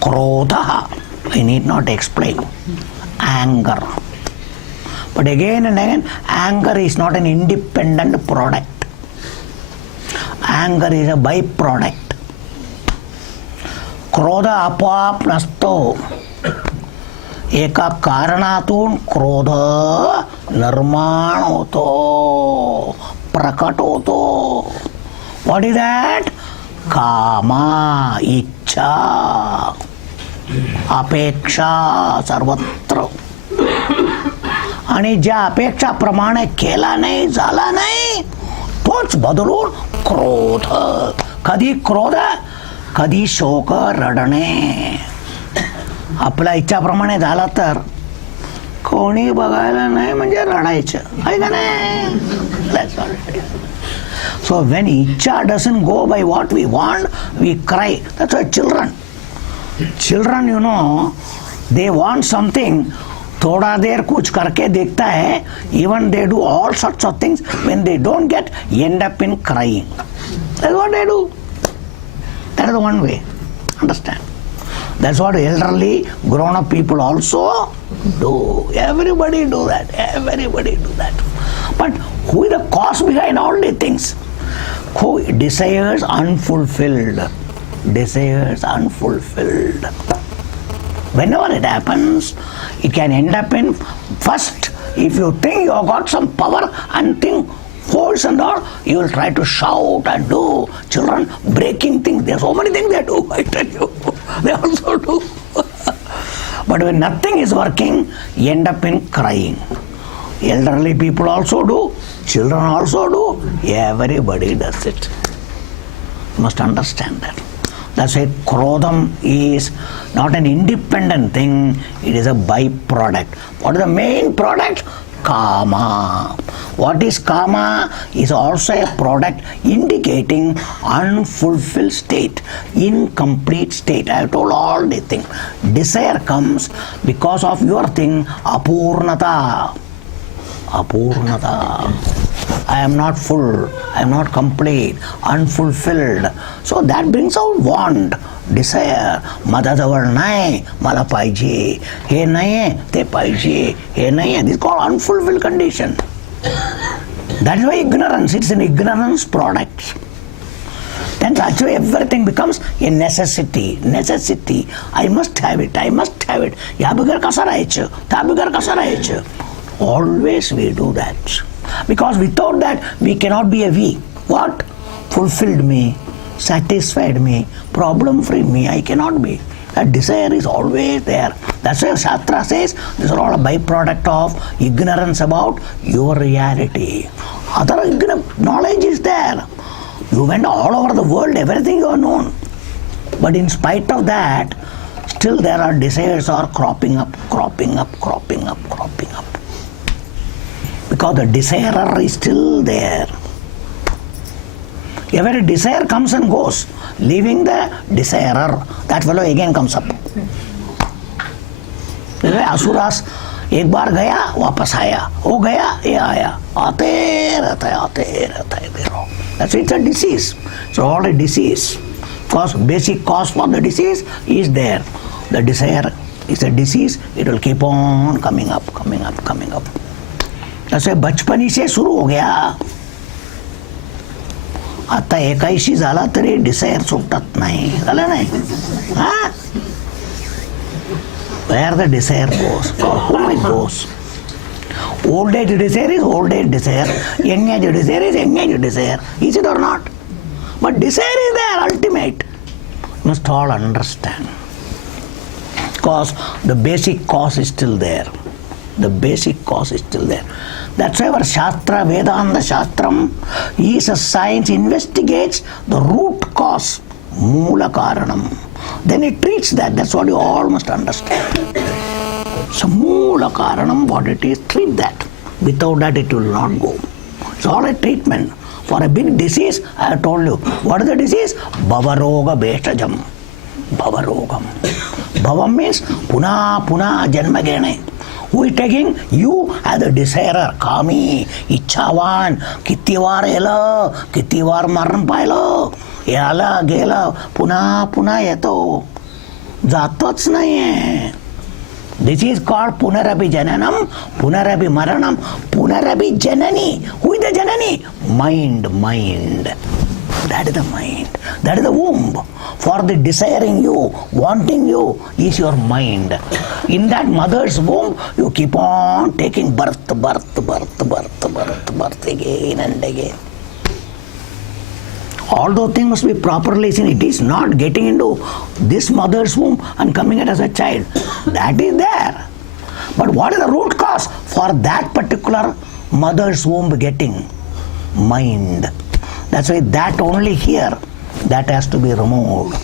krodha. I need not explain. Anger. But again and again, anger is not an independent product. Anger is a byproduct. Krodha apap nasto. Eka karanatun krodha nirman hoto. Prakat hoto. What is that? कामा, इच्छा, अपेक्षा सर्वत्र. आणि ज्या अपेक्षाप्रमाणे केला नाही, झाला नाही, तोच बदलून क्रोध. कधी क्रोध, कधी शोक, रडणे. आपल्या इच्छाप्रमाणे झाला तर कोणी बघायला नाही म्हणजे रडायचं, आहे का नाही? So when ichha doesn't go by what we want, we cry. That's why children, you know, they want something. थोड़ा देर कुछ करके देखता है. Even they do all sorts of things. When they don't get, end up in crying. That's what they do. That is the one way. Understand? That's what elderly, grown-up people also do. Everybody do that. Everybody do that. But who is the cause behind all these things? Who? Desires unfulfilled. Desires unfulfilled. Whenever it happens, it can end up in, first, if you think you have got some power and think force and all, you will try to shout and do. Children breaking things. There are so many things they do, I tell you. They also do. But when nothing is working, you end up in crying. Elderly people also do. Children also do. Everybody does it. You must understand that. That's why krodham is not an independent thing. It is a byproduct. What is the main product? Kama. What is kama? Is also a product indicating unfulfilled state, incomplete state. I have told all these things. Desire comes because of your thing, apurnata. Apurnata. I am not full, I am not complete, unfulfilled. So that brings out want, desire. Madadawar nahi, mala paije. He nahi, te paije. He nahi. This is called unfulfilled condition. That is why ignorance, it's an ignorance product. Then that's why everything becomes a necessity. Necessity. I must have it, I must have it. Ya bigar kasa rahayachu, ta bigar kasa rahayachu. Always we do that. Because without that, we cannot be a we. What? Fulfilled me, satisfied me, problem-free me, I cannot be. That desire is always there. That's why Shastra says, this is all a byproduct of ignorance about your reality. Other knowledge is there. You went all over the world, everything you have known. But in spite of that, still there are desires are cropping up. Because the desirer is still there. Every desire comes and goes, leaving the desirer. That fellow again comes up. Asuras एक बार गया वापस आया, वो गया ये आया, आते रहता है. That's it's a disease. It's all a disease. Cause basic cause for the disease is there. The desire is a disease. It will keep on coming up. तसे बचपनी से सुरू हो गया. आता 81 झाला तरी डिसायर सुटत नाही. झालं नाही? हा? Where the desire goes, for whom it goes. Old age desire is old age desire. Young age desire is young age desire. Is it or not? But desire is there, ultimate. You must all understand. Because the basic cause is still there. The basic cause is still there. That's why our Shastra, Vedanta Shastram, is a science, investigates the root cause, Moola Karanam. Then it treats that. That's what you all must understand. So Moola Karanam, what it is, treat that. Without that it will not go. It's all a treatment. For a big disease, I have told you. What is the disease? Bhavaroga Beshajam. Bhavarogam. Bhavam means Puna Janma Gene. Who is taking? You as a desirer, Kami, Ichhavan, Kittivar Ela, Kittivar Maran Pailo, Yala Gela, Puna Yeto. Jatots nahi. This is called Punarapi Jananam, Punarapi Maranam, Punarapi Janani. Who is the Janani? Mind. That is the mind. That is the womb. For the desiring you, wanting you, is your mind. In that mother's womb, you keep on taking birth again and again. All those things must be properly seen. It is not getting into this mother's womb and coming out as a child. That is there. But what is the root cause for that particular mother's womb getting? Mind. That's why that only here, that has to be removed.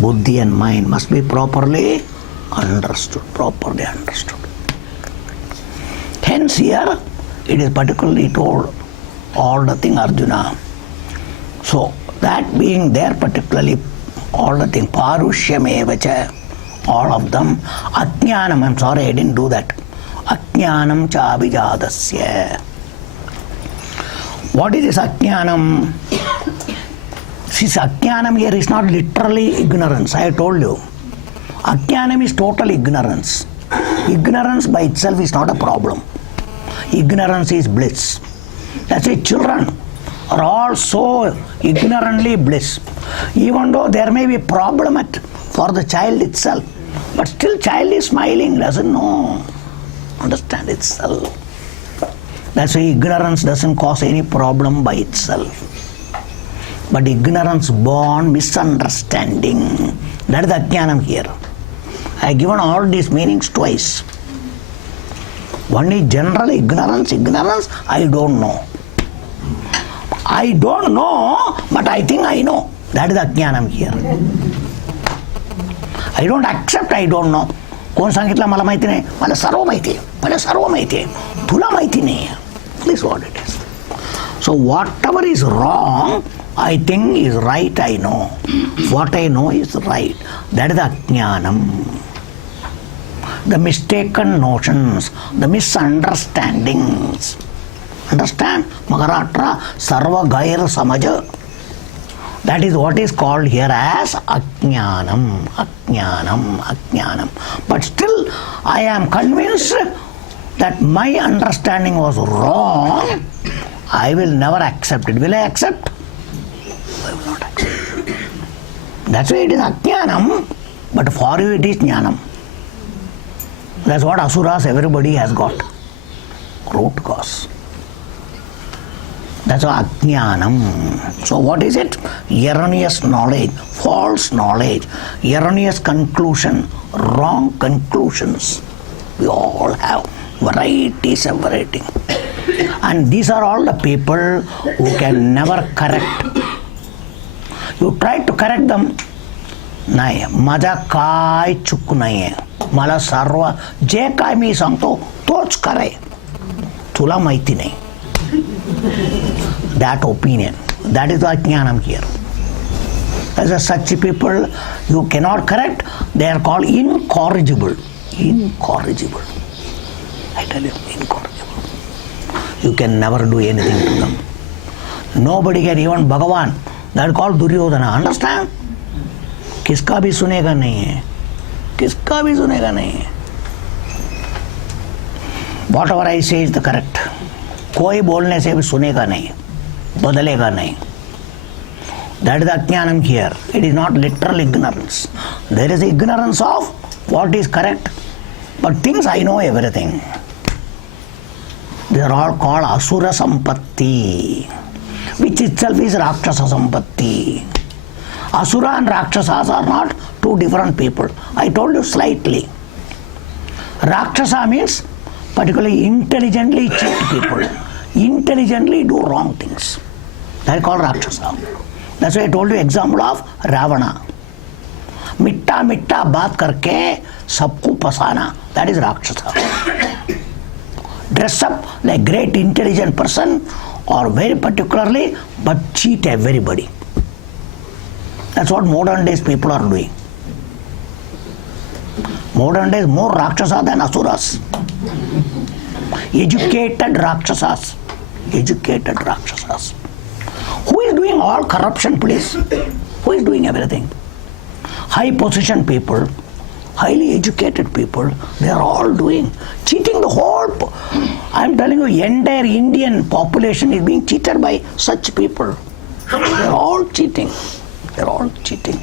Buddhi and mind must be properly understood. Properly understood. Hence here, it is particularly told all the thing Arjuna. So that being there particularly, all the thing, Parushyam evacha, all of them, Ajnanam, I'm sorry I didn't do that. Ajnanam cha abhijadasya. What is this Ajnanam? This Ajnanam here is not literally ignorance, I told you. Ajnanam is total ignorance. Ignorance by itself is not a problem. Ignorance is bliss. That's why children are all so ignorantly bliss. Even though there may be a problem for the child itself, but still child is smiling, doesn't know, understand itself. That's why ignorance doesn't cause any problem by itself. But ignorance born misunderstanding. That is the Ajnanam here. I have given all these meanings twice. One is general ignorance, I don't know. I don't know, but I think I know. That is the Ajnanam here. I don't accept I don't know. कोण सांगितलं मला माहिती नाही, मला सर्व माहिती आहे, मला सर्व माहिती आहे, तुला माहिती नाही आहे. This is what it is. So whatever is wrong, I think is right, I know. What I know is right. That is the Ajnanam. The mistaken notions, the misunderstandings. Understand? Maharashtra Sarva Gair Samaja. That is what is called here as Ajnanam. Ajnanam, Ajnanam. But still, I am convinced that my understanding was wrong. I will never accept it. Will I accept? I will not accept. That's why it is Ajnanam, but for you it is Jnanam. That's what asuras everybody has got. Root cause. That's Ajnanam. So what is it? Erroneous knowledge, false knowledge, erroneous conclusion, wrong conclusions. We all have varieties of variety. And these are all the people who can never correct. You try to correct them. नाही, माझा काय चूक नाही आहे, मला सर्व जे काय मी सांगतो तोच करे, तुला माहिती नाही. That opinion, that is the Ajnanam here. As such people you cannot correct, they are called incorrigible. Incorrigible. I tell you, incorrigible. You can never do anything to them. Nobody can, even Bhagavan, that is called Duryodhana. Understand? किसका भी सुनेगा नहीं है, किसका भी सुनेगा नहीं है. Whatever I say is the correct. कोई बोलने से भी सुनेगा नहीं, बदलेगा नहीं. That is the Ajnanam here. It is not literal ignorance. There is ignorance of what is correct, but things I know everything. They are all called Asura Sampatti, which itself is Rakshasa Sampatti. Asura and Rakshasas are not two different people. I told you slightly. Rakshasa means particularly intelligently cheat people, intelligently do wrong things. That is called Rakshasa. That's why I told you example of Ravana. Mitta mitta baat karke sabko pasana. That is Rakshasa. Dress up like great intelligent person or very particularly but cheat everybody. That's what modern days people are doing. Modern days more Rakshasa than Asuras. Educated Rakshasas. Educated Rakshasas. Who is doing all corruption, please? Who is doing everything? High position people, highly educated people, they are all doing, cheating the whole. I am telling you, entire Indian population is being cheated by such people. They are all cheating. They are all cheating.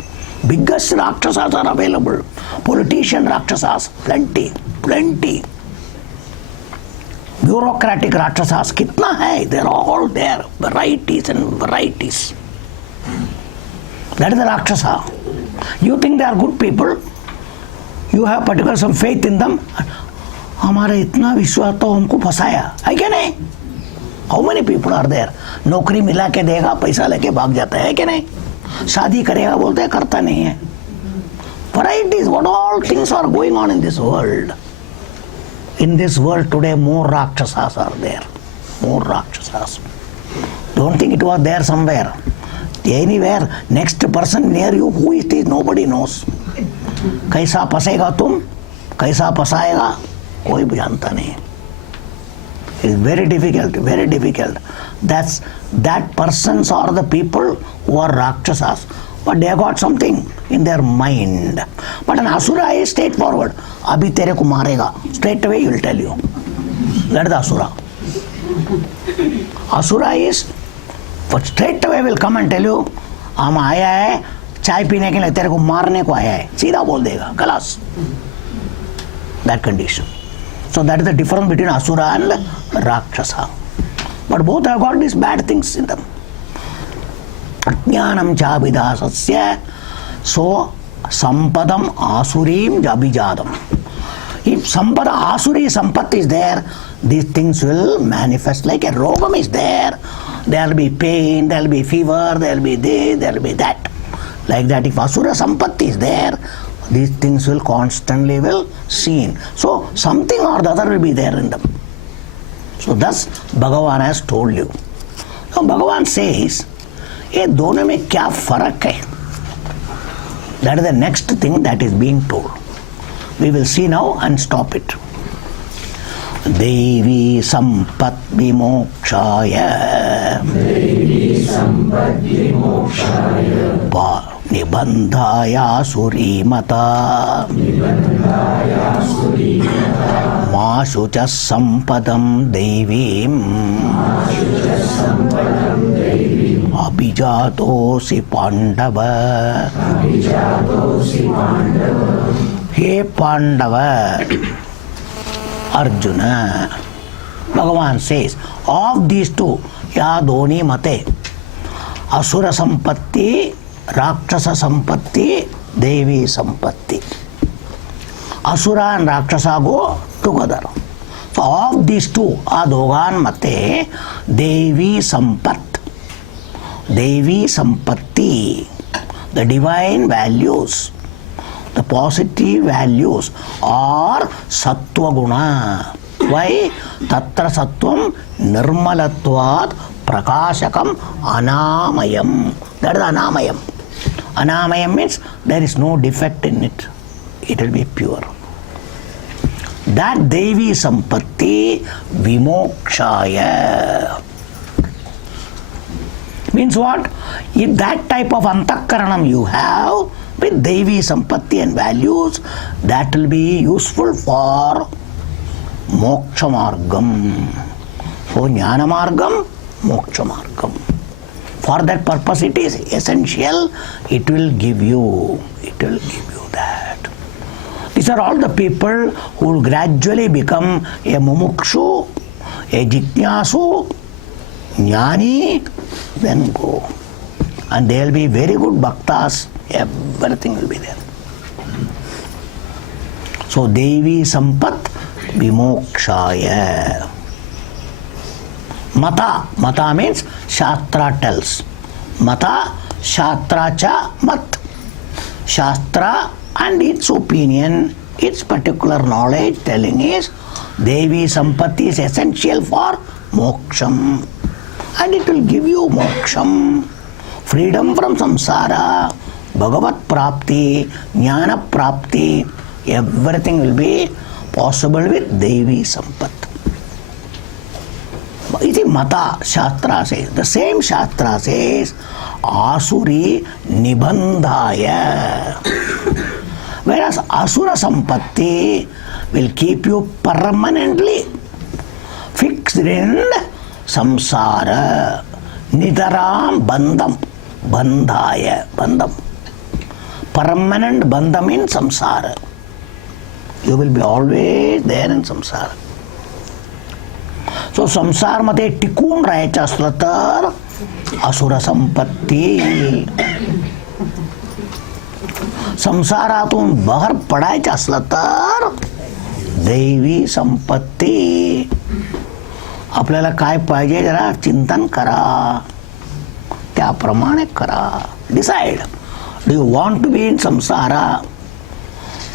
Biggest Rakshasas are available. Politician Rakshasas, plenty, plenty. Bureaucratic Rakshasas, kitna hai? They are all there. Varieties and varieties. That is the Rakshasa. You think they are good people, you have particular some faith in them. हमारा इतना विश्वास तो हमको फंसाया है क्या नहीं? How many people are there? नौकरी मिला के देगा, पैसा लेके भाग जाता है क्या नहीं? शादी करेगा बोलते हैं, करता नहीं है. Varieties, what all things are going on in this world. In this world today, more Rakshasas are there. More Rakshasas. Don't think it was there somewhere. Anywhere, next person near you, who it is, nobody knows. कैसा फंसेगा तुम, कैसा फंसाएगा, कोई भी जानता नहीं. It is very difficult, very difficult. That persons are the people who are Rakshasas. But they have got something in their mind. But an Asura is straightforward. Abhi tere ko marega. Straight away he will tell you. That is the Asura. Asura is, but straight away will come and tell you, हम आया है चाय पीने के लिए, तेरे को मारने को आया है, सीधा बोल देगा, खलास. That condition. So that is the difference between Asura and Rakshasa. But both have got these bad things in them. Ajnanam cha vidasasya so sampadam asurim abhijadam. If sampada asuri sampat is there, these things will manifest like a rogam is there. There will be pain, there will be fever, there will be this, there will be that. Like that, if asura sampat is there, these things will constantly will seen. So something or the other will be there in them. So thus Bhagavan has told you. Now Bhagavan says, ये दोनों में क्या फर्क है? That is the next thing that is being told. We will see now and stop it. Devi sampat vimokshaya nibandhaya surimata māshuca sampadam devim abhijatosi pandava. He Pandava, Arjuna, Bhagavan says, of these two, ya doni mate, Asura sampatti, Rakshasa sampatti, Devi sampatti. Asura and Rakshasa go together. So of these two, adogan mate, Devi sampat, Devi sampatti, the divine values, the positive values are sattva guna. Why? Tatra sattvam nirmalatvat prakashakam anamayam. That is anamayam. Anamayam means there is no defect in it. It will be pure. That Devi sampatti vimokshaya. Means what? If that type of antakaranam you have with Devi sampatti and values, that will be useful for moksha margam. For jnana margam, moksha margam. For that purpose it is essential. It will give you that. These are all the people who will gradually become a mumukshu, a jitnyasu, jnani, then go. And they will be very good bhaktas. Everything will be there. So Devi Sampat Vimokshaya. Mata means Shastra tells. Mata, Shastra cha mat. Shastra and its opinion, its particular knowledge telling is Devi Sampati is essential for moksham. And it will give you moksham, freedom from samsara, Bhagavat Prapti, Jnana Prapti, everything will be possible with Devi Sampat. Iti Mata Shastra says. The same Shastra says Asuri Nibandhaya. Whereas Asura Sampatti will keep you permanently fixed in samsara. Nidaram bandham. Bandhaya. Bandham. Permanent bandham in samsara. You will be always there in samsara. So samsar मध्ये टिकून राहायचं असलं तर असुर संपत्ती. संसारातून बाहेर पडायचं असलं तर दैवी संपत्ती. आपल्याला काय पाहिजे जरा चिंतन करा, त्याप्रमाणे करा. Decide. Do you want to be in samsara?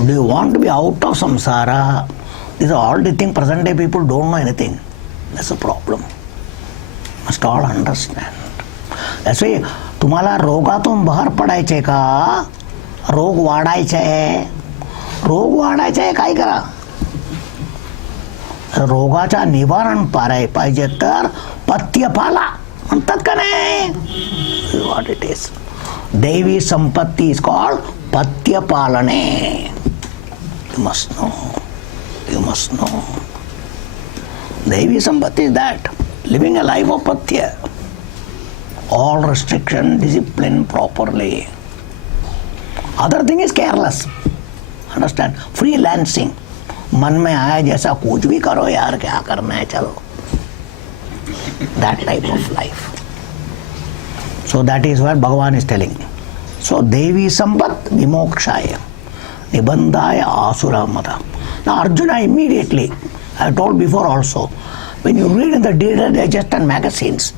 Do you want to be out of samsara? These are all the things present day people don't know anything. That's a problem. Must all understand. That's why तुम्हाला रोगातून बाहेर पडायचे का? रोग वाढायचे आहे? रोग वाढायचे आहे काय करा? रोगाचा निवारण पाहिजे तर पथ्य पाला म्हणतात का नाही? What it is. दैवी संपत्ती is called पथ्य पालने. You must know. You must know. दैवी संपत्ति is that. Living a life of pathya. All restriction, discipline properly. Other thing is careless. Understand? Freelancing. मन में आया जैसा कुछ भी करो यार, क्या करना है चलो. That type of life. So that is what Bhagavan is telling. So Devi Sampat Vimokshaya Nibandhaya Asura Mata. Now Arjuna immediately, I told before also, when you read in the Reader Digest and magazines,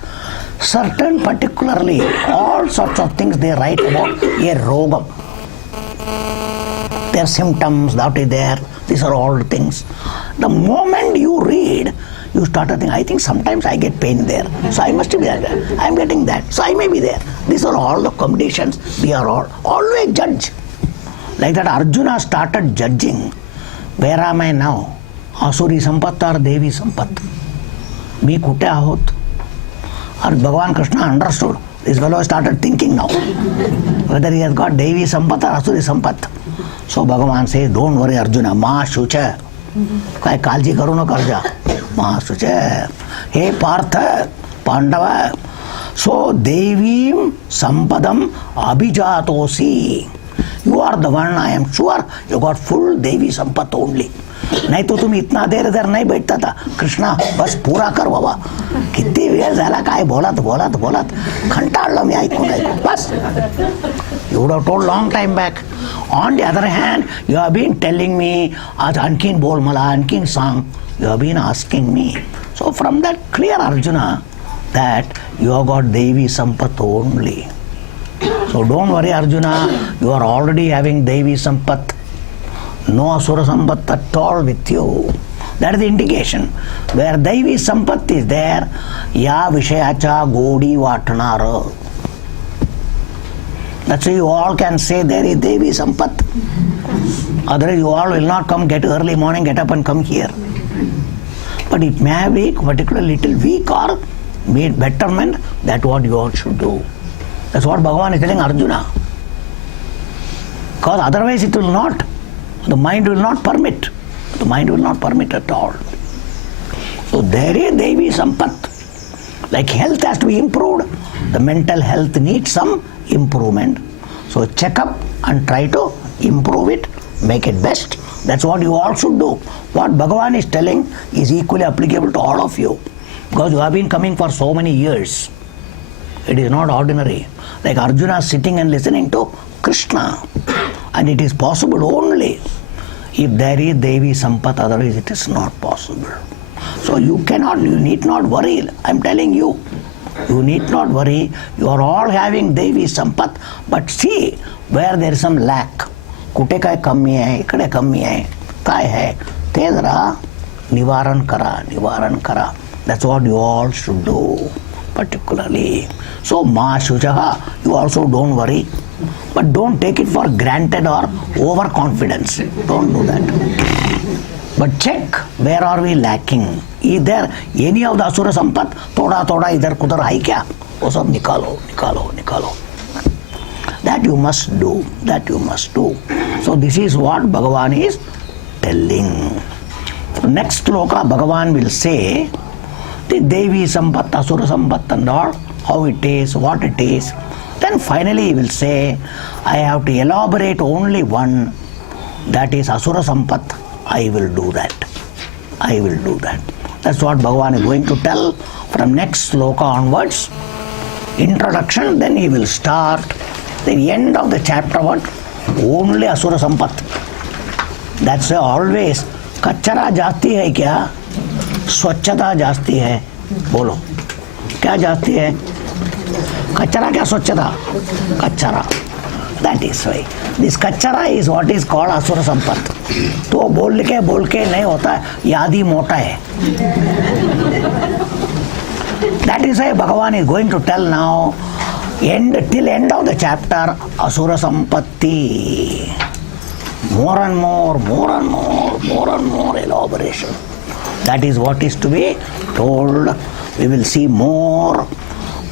certain particularly all sorts of things they write about a rogam. Their symptoms, that is there, these are all things. The moment you read, you start to think, I think sometimes I get pain there, so I must be there. I am getting that, so I may be there. These are all the conditions. We are all always judge. Like that Arjuna started judging. Where am I now? Asuri Sampat or Devi Sampat? Me kutte ahot? Or Bhagavan Krishna understood. This fellow started thinking now whether he has got Devi Sampat or Asuri Sampat. So Bhagavan says, don't worry Arjuna, Ma Shucha. Kai kalji karu na karja. Ma Shucha. Hey Partha, Pandava. So Devim Sampadam Abhijatosi. You are the one, I am sure, you got full Devi Sampat only. नहीं तो तुम इतना देर इधर नहीं बैठता था. कृष्णा बस पूरा कर बाबा. किती वेळ झाला काय बोलत बोलत बोलत कंटाळलो मी ऐकून ऐकून बस. You would have told long time back. On the other hand, you have been telling me आज आणखीन बोल मला आणखीन सांग. You have been asking me. So from that clear Arjuna that you have got Devi Sampat only. So don't worry Arjuna, you are already having Devi Sampat. No Asura Sampat at all with you. That is the indication. Where Devi Sampat is there, ya Vishayacha Godi Vatnar. That's why you all can say there is Devi Sampat. Otherwise you all will not come, get early morning, get up and come here. But it may be particularly little weak or made betterment, that what you all should do. That's what Bhagavan is telling Arjuna. Because otherwise it will not. The mind will not permit. The mind will not permit at all. So there is Devi Sampat. Like health has to be improved, the mental health needs some improvement. So check up and try to improve it, make it best. That's what you all should do. What Bhagavan is telling is equally applicable to all of you. Because you have been coming for so many years. It is not ordinary. Like Arjuna sitting and listening to Krishna. And it is possible only if there is Devi Sampat, otherwise it is not possible. So you need not worry. I am telling you, you need not worry. You are all having Devi Sampat, but see where there is some lack. कुठे काय कमी आहे, इकडे कमी आहे, काय आहे, ते जरा निवारण करा. That's what you all should do, particularly. So Ma Shujaha, you also don't worry. But don't take it for granted or overconfidence. Don't do that. But check where are we lacking. Is there any of the Asura Sampat? Thoda idhar kudhar hai kya? वो सब निकालो. That you must do. So this is what Bhagavan is telling. So next sloka Bhagavan will say the Devi Sampat, Asura Sampat and all, how it is, what it is. Then finally he will say, I have to elaborate only one, that is Asura Sampat. I will do that. That's what Bhagavan is going to tell from next sloka onwards. introduction, then he will start. The end of the chapter, what? Only Asura Sampat. That's why always, कचरा जास्ती है क्या? स्वच्छता जास्ती है. बोलो, क्या जास्ती है? कचरा क्या स्वच्छता? कचरा. That is why. This कचरा is what is called Asura Sampat. तो बोल के नहीं होता, याद ही मोटा है. That is why Bhagavan is going to tell now, till end of the chapter, Asura Sampatti. More and more elaboration. That is what is to be told. We will see more.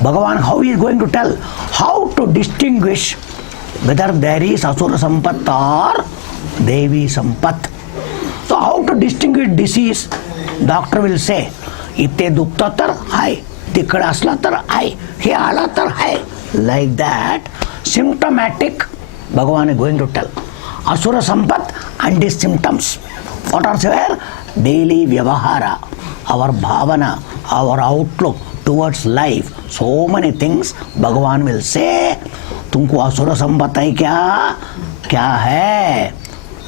Bhagavan, how he is going to tell, how to distinguish whether there is Asura Sampat or Devi Sampat. So how to distinguish disease? Doctor will say, इथे दुखतं तर आहे, तिकडे असला तर आहे, हे आला तर आहे. Like that, symptomatic, Bhagavan is going to tell. Asura Sampat and his symptoms. What are there? Daily Vyavahara, our bhavana, our outlook towards life. So many things Bhagavan will say. तुमको Asura Sampat है क्या? क्या है?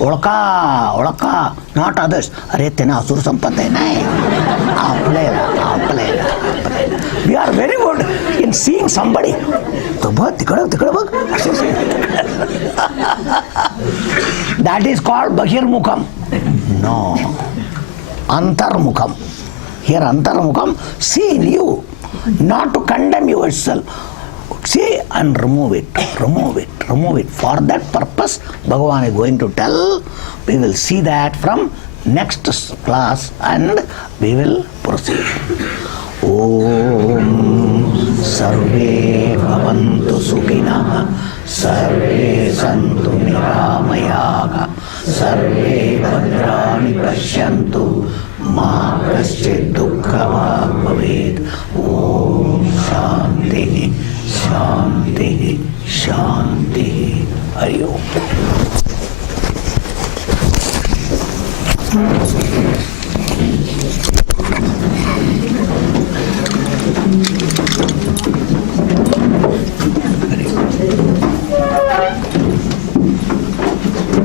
ओळखा, not others. अरे तेना Asura Sampat है नाही. आपल्याला. We are very good in seeing somebody. तो बघ तिकडे बघ. That is called Bahirmukham. No. Antarmukham. Here Antarmukham, see in you, not to condemn yourself. See and remove it. For that purpose, Bhagavan is going to tell. We will see that from next class and we will proceed. Om Sarve Bhavantu Sukhinah, Sarve Santu Niramayaha, Sarve Bhadrani Pashyantu, Ma Kaschid Dukkha Bhavet. Om Shanti. Shanti. Hari Om.